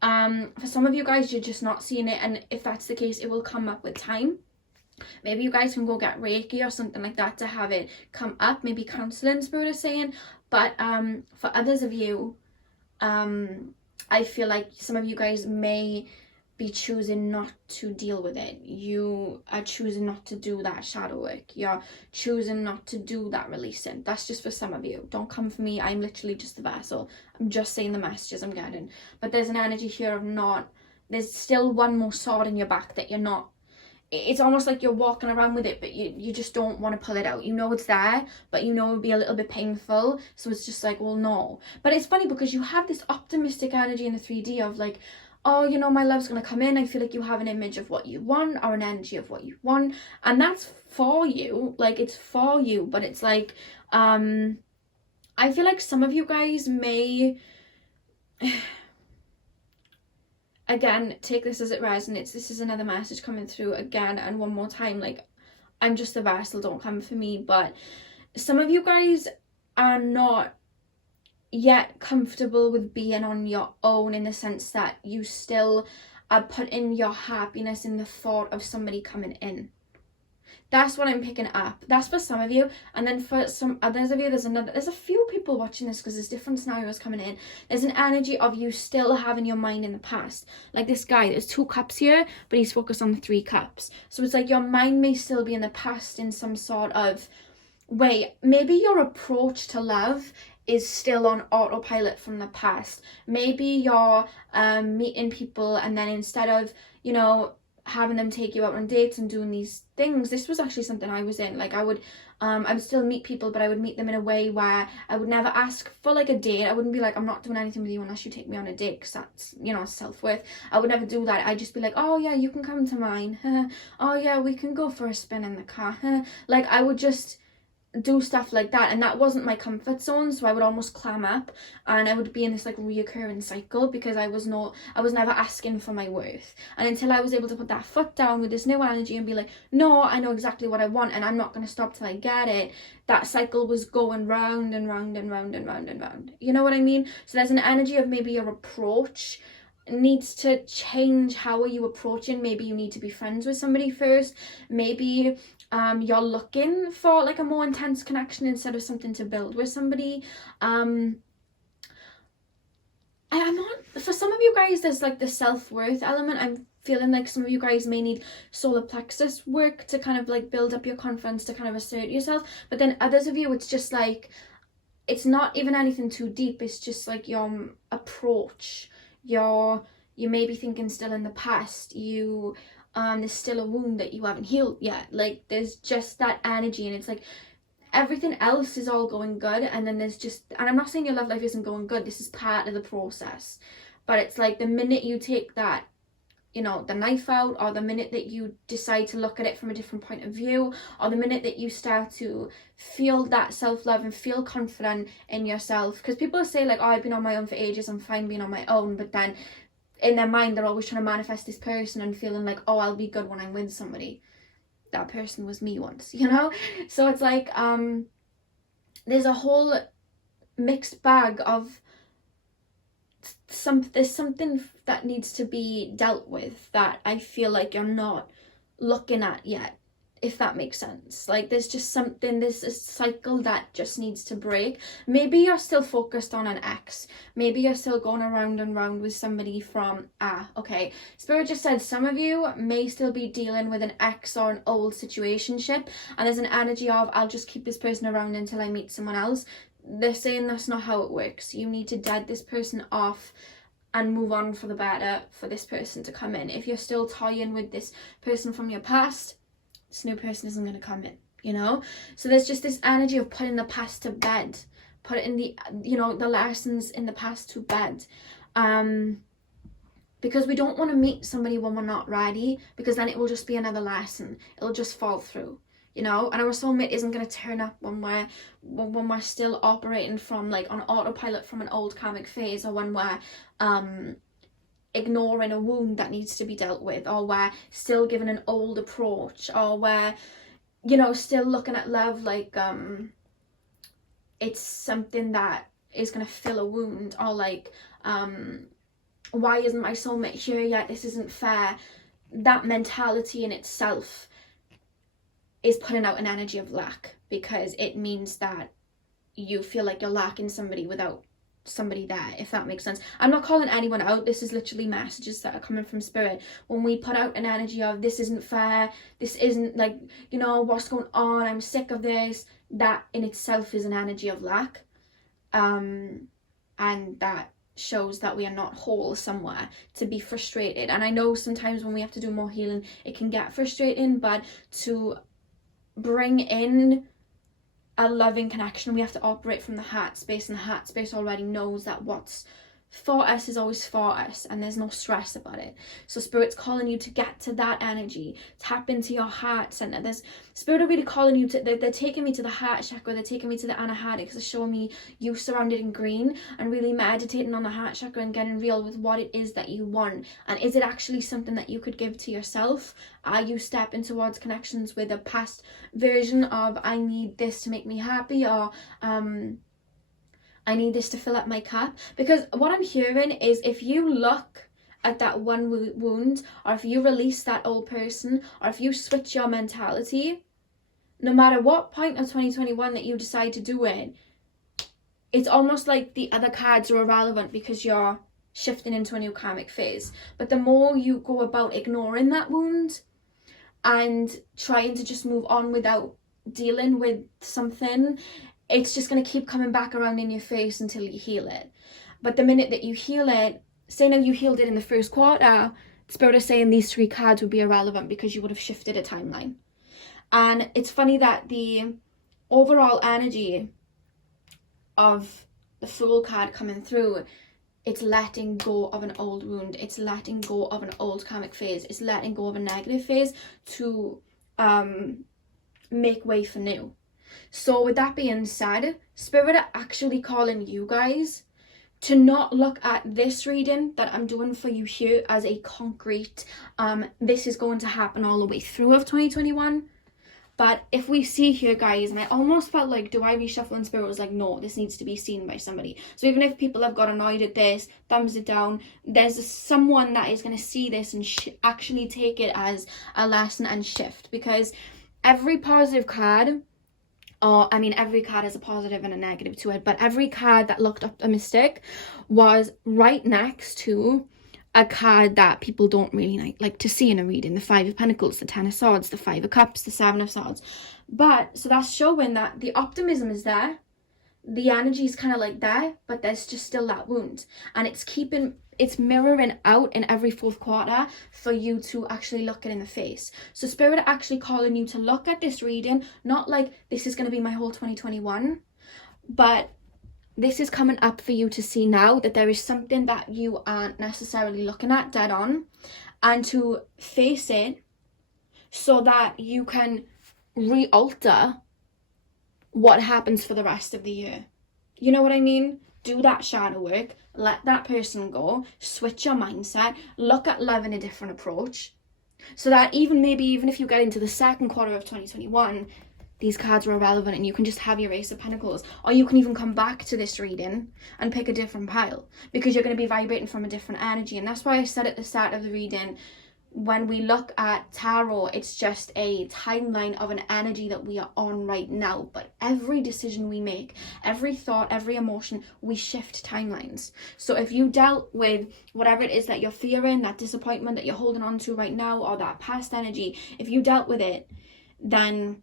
For some of you guys, you're just not seeing it. And if that's the case, it will come up with time. Maybe you guys can go get Reiki or something like that to have it come up. Maybe counseling, Spirit is saying. But for others of you, I feel like some of you guys may be choosing not to deal with it. You are choosing not to do that shadow work. You're choosing not to do that releasing. That's just for some of you. Don't come for me. I'm literally just the vessel. I'm just saying the messages I'm getting. But there's an energy here of not, there's still one more sword in your back that you're not, it's almost like you're walking around with it, but you just don't want to pull it out. You know it's there, but you know it would be a little bit painful. So it's just like, well, no. But it's funny because you have this optimistic energy in the 3D of like, oh, you know, my love's going to come in. I feel like you have an image of what you want, or an energy of what you want. And that's for you. Like, it's for you. But it's like, I feel like some of you guys may... Again, take this as it resonates. This is another message coming through again and one more time. Like, I'm just a vessel, don't come for me. But some of you guys are not yet comfortable with being on your own, in the sense that you still are putting your happiness in the thought of somebody coming in. That's what I'm picking up. That's for some of you. And then for some others of you, there's a few people watching this, because there's different scenarios coming in. There's an energy of you still having your mind in the past. Like this guy, there's 2 cups here, but he's focused on the 3 cups. So it's like your mind may still be in the past in some sort of way. Maybe your approach to love is still on autopilot from the past. Maybe you're meeting people, and then instead of, you know, having them take you out on dates and doing these things, this was actually something I was in. Like, I would still meet people, but I would meet them in a way where I would never ask for like a date. I wouldn't be like, I'm not doing anything with you unless you take me on a date, because that's, you know, self-worth. I would never do that. I'd just be like, oh yeah, you can come to mine. Oh yeah, we can go for a spin in the car. Like, I would just do stuff like that, and that wasn't my comfort zone. So I would almost clam up, and I would be in this like reoccurring cycle, because I was never asking for my worth. And until I was able to put that foot down with this new energy and be like, no, I know exactly what I want, and I'm not going to stop till I get it, that cycle was going round and round and round and round and round. You know what I mean? So there's an energy of maybe your approach needs to change. How are you approaching? Maybe you need to be friends with somebody first. Maybe you're looking for like a more intense connection instead of something to build with somebody. I'm not, for some of you guys, there's like the self-worth element. I'm feeling like some of you guys may need solar plexus work to kind of like build up your confidence, to kind of assert yourself. But then others of you, it's just like, it's not even anything too deep. It's just like your approach. You may be thinking still in the past. You there's still a wound that you haven't healed yet. Like, there's just that energy, and it's like everything else is all going good, and then there's just, and I'm not saying your love life isn't going good, this is part of the process, but it's like the minute you take that, you know, the knife out, or the minute that you decide to look at it from a different point of view, or the minute that you start to feel that self-love and feel confident in yourself, because people say like, oh, I've been on my own for ages, I'm fine being on my own, but then in their mind they're always trying to manifest this person and feeling like, oh, I'll be good when I'm with somebody. That person was me once, you know? So it's like, there's a whole mixed bag of there's something that needs to be dealt with that I feel like you're not looking at yet, if that makes sense. Like, there's just something, there's a cycle that just needs to break. Maybe you're still focused on an ex, maybe you're still going around and round with somebody from okay, Spirit just said some of you may still be dealing with an ex or an old situationship, and there's an energy of, I'll just keep this person around until I meet someone else. They're saying that's not how it works. You need to dead this person off and move on for the better for this person to come in. If you're still toying with this person from your past, this new person isn't going to come in, you know? So there's just this energy of putting the past to bed, putting the, you know, the lessons in the past to bed. Because we don't want to meet somebody when we're not ready, because then it will just be another lesson. It'll just fall through, you know? And our soulmate isn't going to turn up when we're still operating from like on autopilot from an old karmic phase, or when we're ignoring a wound that needs to be dealt with, or we're still giving an old approach, or we're, you know, still looking at love like it's something that is going to fill a wound, or like why isn't my soulmate here yet, this isn't fair. That mentality in itself is putting out an energy of lack, because it means that you feel like you're lacking somebody without somebody there, if that makes sense. I'm not calling anyone out, this is literally messages that are coming from Spirit. When we put out an energy of this isn't fair, this isn't, like, you know, what's going on, I'm sick of this, that in itself is an energy of lack, and that shows that we are not whole somewhere to be frustrated. And I know sometimes when we have to do more healing it can get frustrating, but to bring in a loving connection we have to operate from the heart space, and the heart space already knows that what's for us is always for us, and there's no stress about it. So Spirit's calling you to get to that energy, tap into your heart center. There's Spirit are really calling you to, they're taking me to the heart chakra, they're taking me to the anahata, because they're showing me you surrounded in green, and really meditating on the heart chakra and getting real with what it is that you want, and is it actually something that you could give to yourself? Are you stepping towards connections with a past version of, I need this to make me happy, or I need this to fill up my cup? Because what I'm hearing is, if you look at that one wound, or if you release that old person, or if you switch your mentality, no matter what point of 2021 that you decide to do it, it's almost like the other cards are irrelevant, because you're shifting into a new karmic phase. But the more you go about ignoring that wound and trying to just move on without dealing with something, it's just going to keep coming back around in your face until you heal it. But the minute that you heal it, say now you healed it in the first quarter, Spirit is saying these 3 cards would be irrelevant, because you would have shifted a timeline. And it's funny that the overall energy of the Fool card coming through, it's letting go of an old wound, it's letting go of an old karmic phase, it's letting go of a negative phase to make way for new. So with that being said, Spirit are actually calling you guys to not look at this reading that I'm doing for you here as a concrete, this is going to happen all the way through of 2021. But if we see here, guys, and I almost felt like, do I reshuffle? And Spirit was like, no, this needs to be seen by somebody. So even if people have got annoyed at this, thumbs it down, there's someone that is going to see this and actually take it as a lesson and shift. Because every positive card, or I mean every card has a positive and a negative to it, but every card that looked optimistic was right next to a card that people don't really like to see in a reading: the 5 of Pentacles, the 10 of Swords, the 5 of Cups, the 7 of Swords. But so that's showing that the optimism is there, the energy is kind of like there, but there's just still that wound, and it's keeping it's mirroring out in every fourth quarter for you to actually look it in the face. So Spirit are actually calling you to look at this reading, not like this is going to be my whole 2021, but this is coming up for you to see now that there is something that you aren't necessarily looking at dead on, and to face it so that you can re-alter what happens for the rest of the year. You know what I mean? Do that shadow work, let that person go, switch your mindset, look at love in a different approach, so that even if you get into the second quarter of 2021, these cards are irrelevant and you can just have your Ace of Pentacles. Or you can even come back to this reading and pick a different pile, because you're going to be vibrating from a different energy. And that's why I said at the start of the reading, when we look at tarot, it's just a timeline of an energy that we are on right now. But every decision we make, every thought, every emotion, we shift timelines. So if you dealt with whatever it is that you're fearing, that disappointment that you're holding on to right now, or that past energy, if you dealt with it, then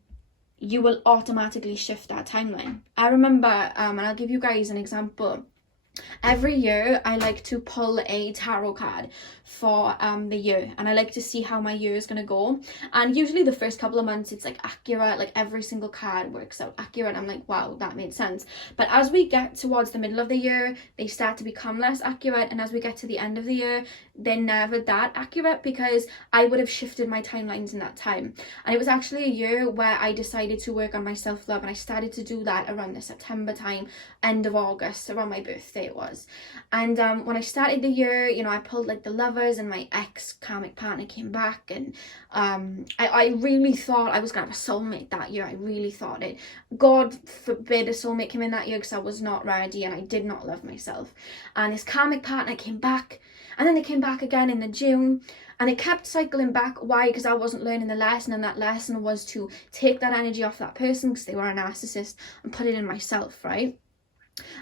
you will automatically shift that timeline. I remember, and I'll give you guys an example. Every year I like to pull a tarot card for the year, and I like to see how my year is going to go. And usually the first couple of months it's like accurate, like every single card works out accurate. I'm like, wow, that made sense. But as we get towards the middle of the year, they start to become less accurate, and as we get to the end of the year, they're never that accurate, because I would have shifted my timelines in that time. And it was actually a year where I decided to work on my self-love, and I started to do that around the September time, end of August, around my birthday it was. And when I started the year, you know, I pulled like the Lovers, and my ex karmic partner came back, and I really thought I was gonna have a soulmate that year. I really thought it. God forbid a soulmate came in that year, because I was not ready and I did not love myself. And this karmic partner came back, and then they came back again in the June, and it kept cycling back. Why? Because I wasn't learning the lesson, and that lesson was to take that energy off that person, because they were a narcissist, and put it in myself, right?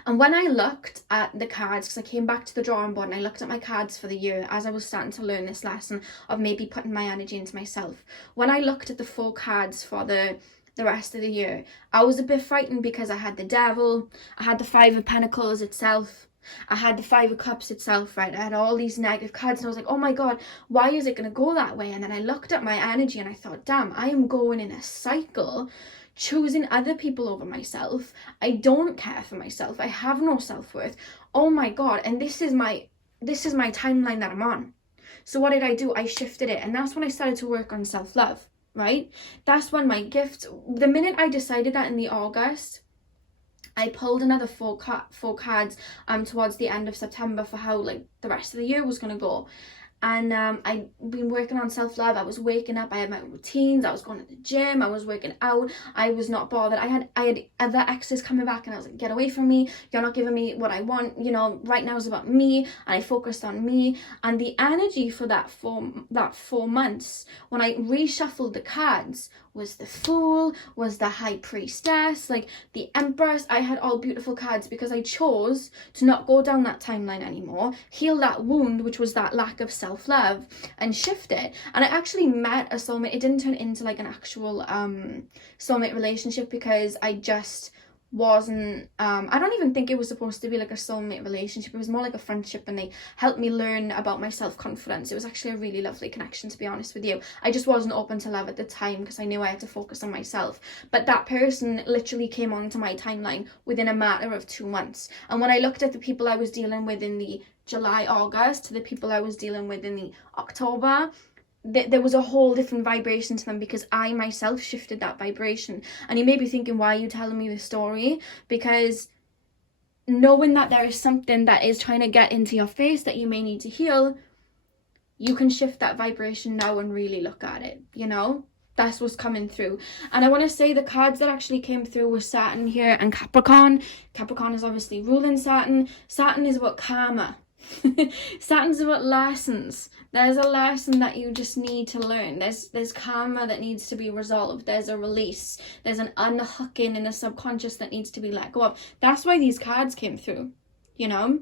And when I looked at the cards, because I came back to the drawing board and I looked at my cards for the year as I was starting to learn this lesson of maybe putting my energy into myself, when I looked at the 4 cards for the rest of the year, I was a bit frightened, because I had the Devil, I had the 5 of Pentacles itself, I had the 5 of Cups itself, right? I had all these negative cards, and I was like, oh my god, why is it going to go that way? And then I looked at my energy and I thought, damn, I am going in a cycle, choosing other people over myself. I don't care for myself. I have no self-worth. Oh my god. And this is my timeline that I'm on. So what did I do? I shifted it, and that's when I started to work on self-love, right? That's when my gift, the minute I decided that in the August, I pulled another 4 cards towards the end of September for how like the rest of the year was going to go. And I'd been working on self-love. I was waking up, I had my routines, I was going to the gym, I was working out, I was not bothered. I had other exes coming back, and I was like, get away from me, you're not giving me what I want, you know, right now is about me. And I focused on me. And the energy for that 4 months, when I reshuffled the cards, was the Fool, was the High Priestess, like the Empress. I had all beautiful cards, because I chose to not go down that timeline anymore, heal that wound, which was that lack of self-love, and shift it. And I actually met a soulmate. It didn't turn into like an actual soulmate relationship, because I just wasn't I don't even think it was supposed to be like a soulmate relationship. It was more like a friendship, and they helped me learn about my self-confidence. It was actually a really lovely connection, to be honest with you. I just wasn't open to love at the time, because I knew I had to focus on myself. But that person literally came onto my timeline within a matter of 2 months. And when I looked at the people I was dealing with in the July, August, to the people I was dealing with in the October, there was a whole different vibration to them, because I myself shifted that vibration. And you may be thinking, why are you telling me this story? Because knowing that there is something that is trying to get into your face that you may need to heal, you can shift that vibration now and really look at it, you know? That's what's coming through. And I want to say the cards that actually came through were Saturn here and Capricorn. Capricorn is obviously ruling Saturn. Saturn is about karma. Saturn's about lessons. There's a lesson that you just need to learn. There's karma that needs to be resolved. There's a release. There's an unhooking in the subconscious that needs to be let go of. That's why these cards came through, you know?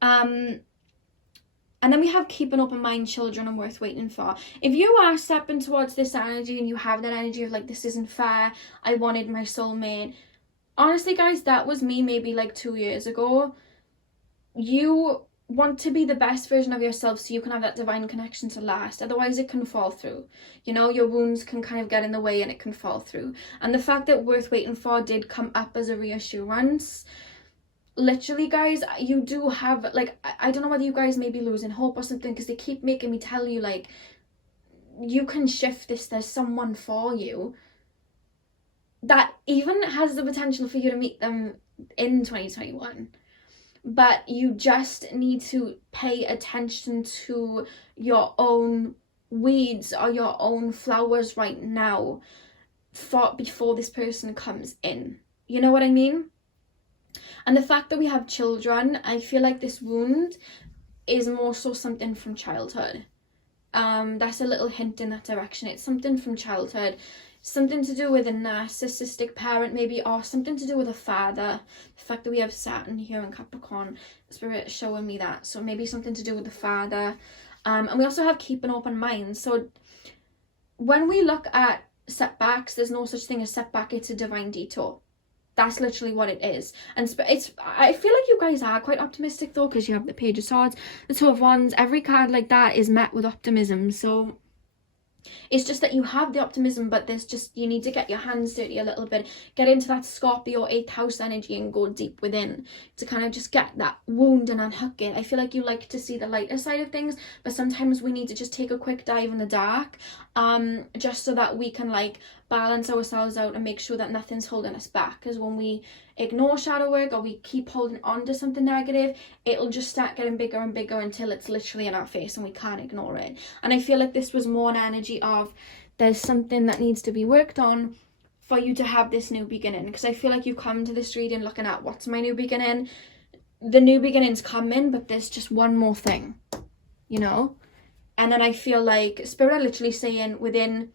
And then we have keep an open mind, children, and worth waiting for. If you are stepping towards this energy, and you have that energy of like, this isn't fair, I wanted my soulmate. Honestly, guys, that was me maybe like 2 years ago. You want to be the best version of yourself so you can have that divine connection to last. Otherwise it can fall through. You know, your wounds can kind of get in the way and it can fall through. And the fact that Worth Waiting For did come up as a reassurance, literally, guys, you do have, like, I don't know whether you guys may be losing hope or something, because they keep making me tell you, like, you can shift this. There's someone for you that even has the potential for you to meet them in 2021. But you just need to pay attention to your own weeds or your own flowers right now before this person comes in. You know what I mean? And the fact that we have children, I feel like this wound is more so something from childhood. That's a little hint in that direction. It's something from childhood. Something to do with a narcissistic parent maybe, or something to do with a father. The fact that we have Saturn here in Capricorn, Spirit is showing me that. So maybe something to do with the father. And we also have keep an open mind. So when we look at setbacks, there's no such thing as setback. It's a divine detour. That's literally what it is. And I feel like you guys are quite optimistic though, because you have the Page of Swords, the Two of Wands. Every card like that is met with optimism. So it's just that you have the optimism, but there's just, you need to get your hands dirty a little bit, get into that Scorpio 8th house energy and go deep within to kind of just get that wound and unhook it. I feel like you like to see the lighter side of things, but sometimes we need to just take a quick dive in the dark, just so that we can like balance ourselves out and make sure that nothing's holding us back. Because when we ignore shadow work or we keep holding on to something negative, it'll just start getting bigger and bigger until it's literally in our face and we can't ignore it. And I feel like this was more an energy of there's something that needs to be worked on for you to have this new beginning. Because I feel like you come to this reading looking at what's my new beginning. The new beginning's coming, but there's just one more thing, you know. And then I feel like Spirit are literally saying within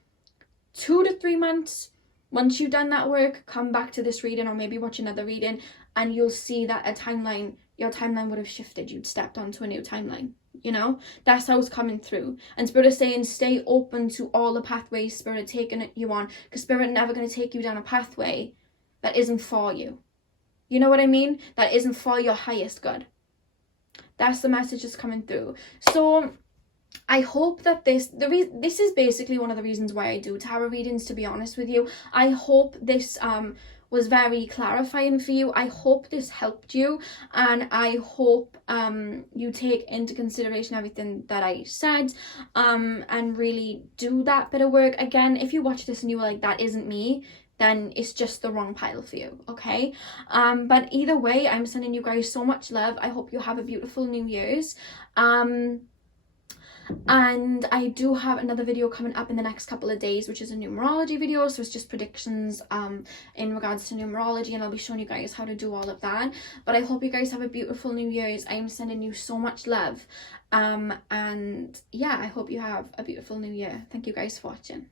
2 to 3 months, once you've done that work, come back to this reading or maybe watch another reading, and you'll see that your timeline would have shifted. You'd stepped onto a new timeline, you know? That's how it's coming through. And Spirit is saying stay open to all the pathways Spirit taking you on, because Spirit never going to take you down a pathway that isn't for you. You know what I mean? That isn't for your highest good. That's the message that's coming through. So I hope that this is basically one of the reasons why I do tarot readings, to be honest with you. I hope this was very clarifying for you. I hope this helped you, and I hope you take into consideration everything that I said, and really do that bit of work. Again, if you watch this and you were like, that isn't me, then it's just the wrong pile for you, okay? But either way, I'm sending you guys so much love. I hope you have a beautiful New Year's. And I do have another video coming up in the next couple of days, which is a numerology video. So it's just predictions in regards to numerology, and I'll be showing you guys how to do all of that. But I hope you guys have a beautiful New Year's. I am sending you so much love, and yeah, I hope you have a beautiful New Year. Thank you guys for watching.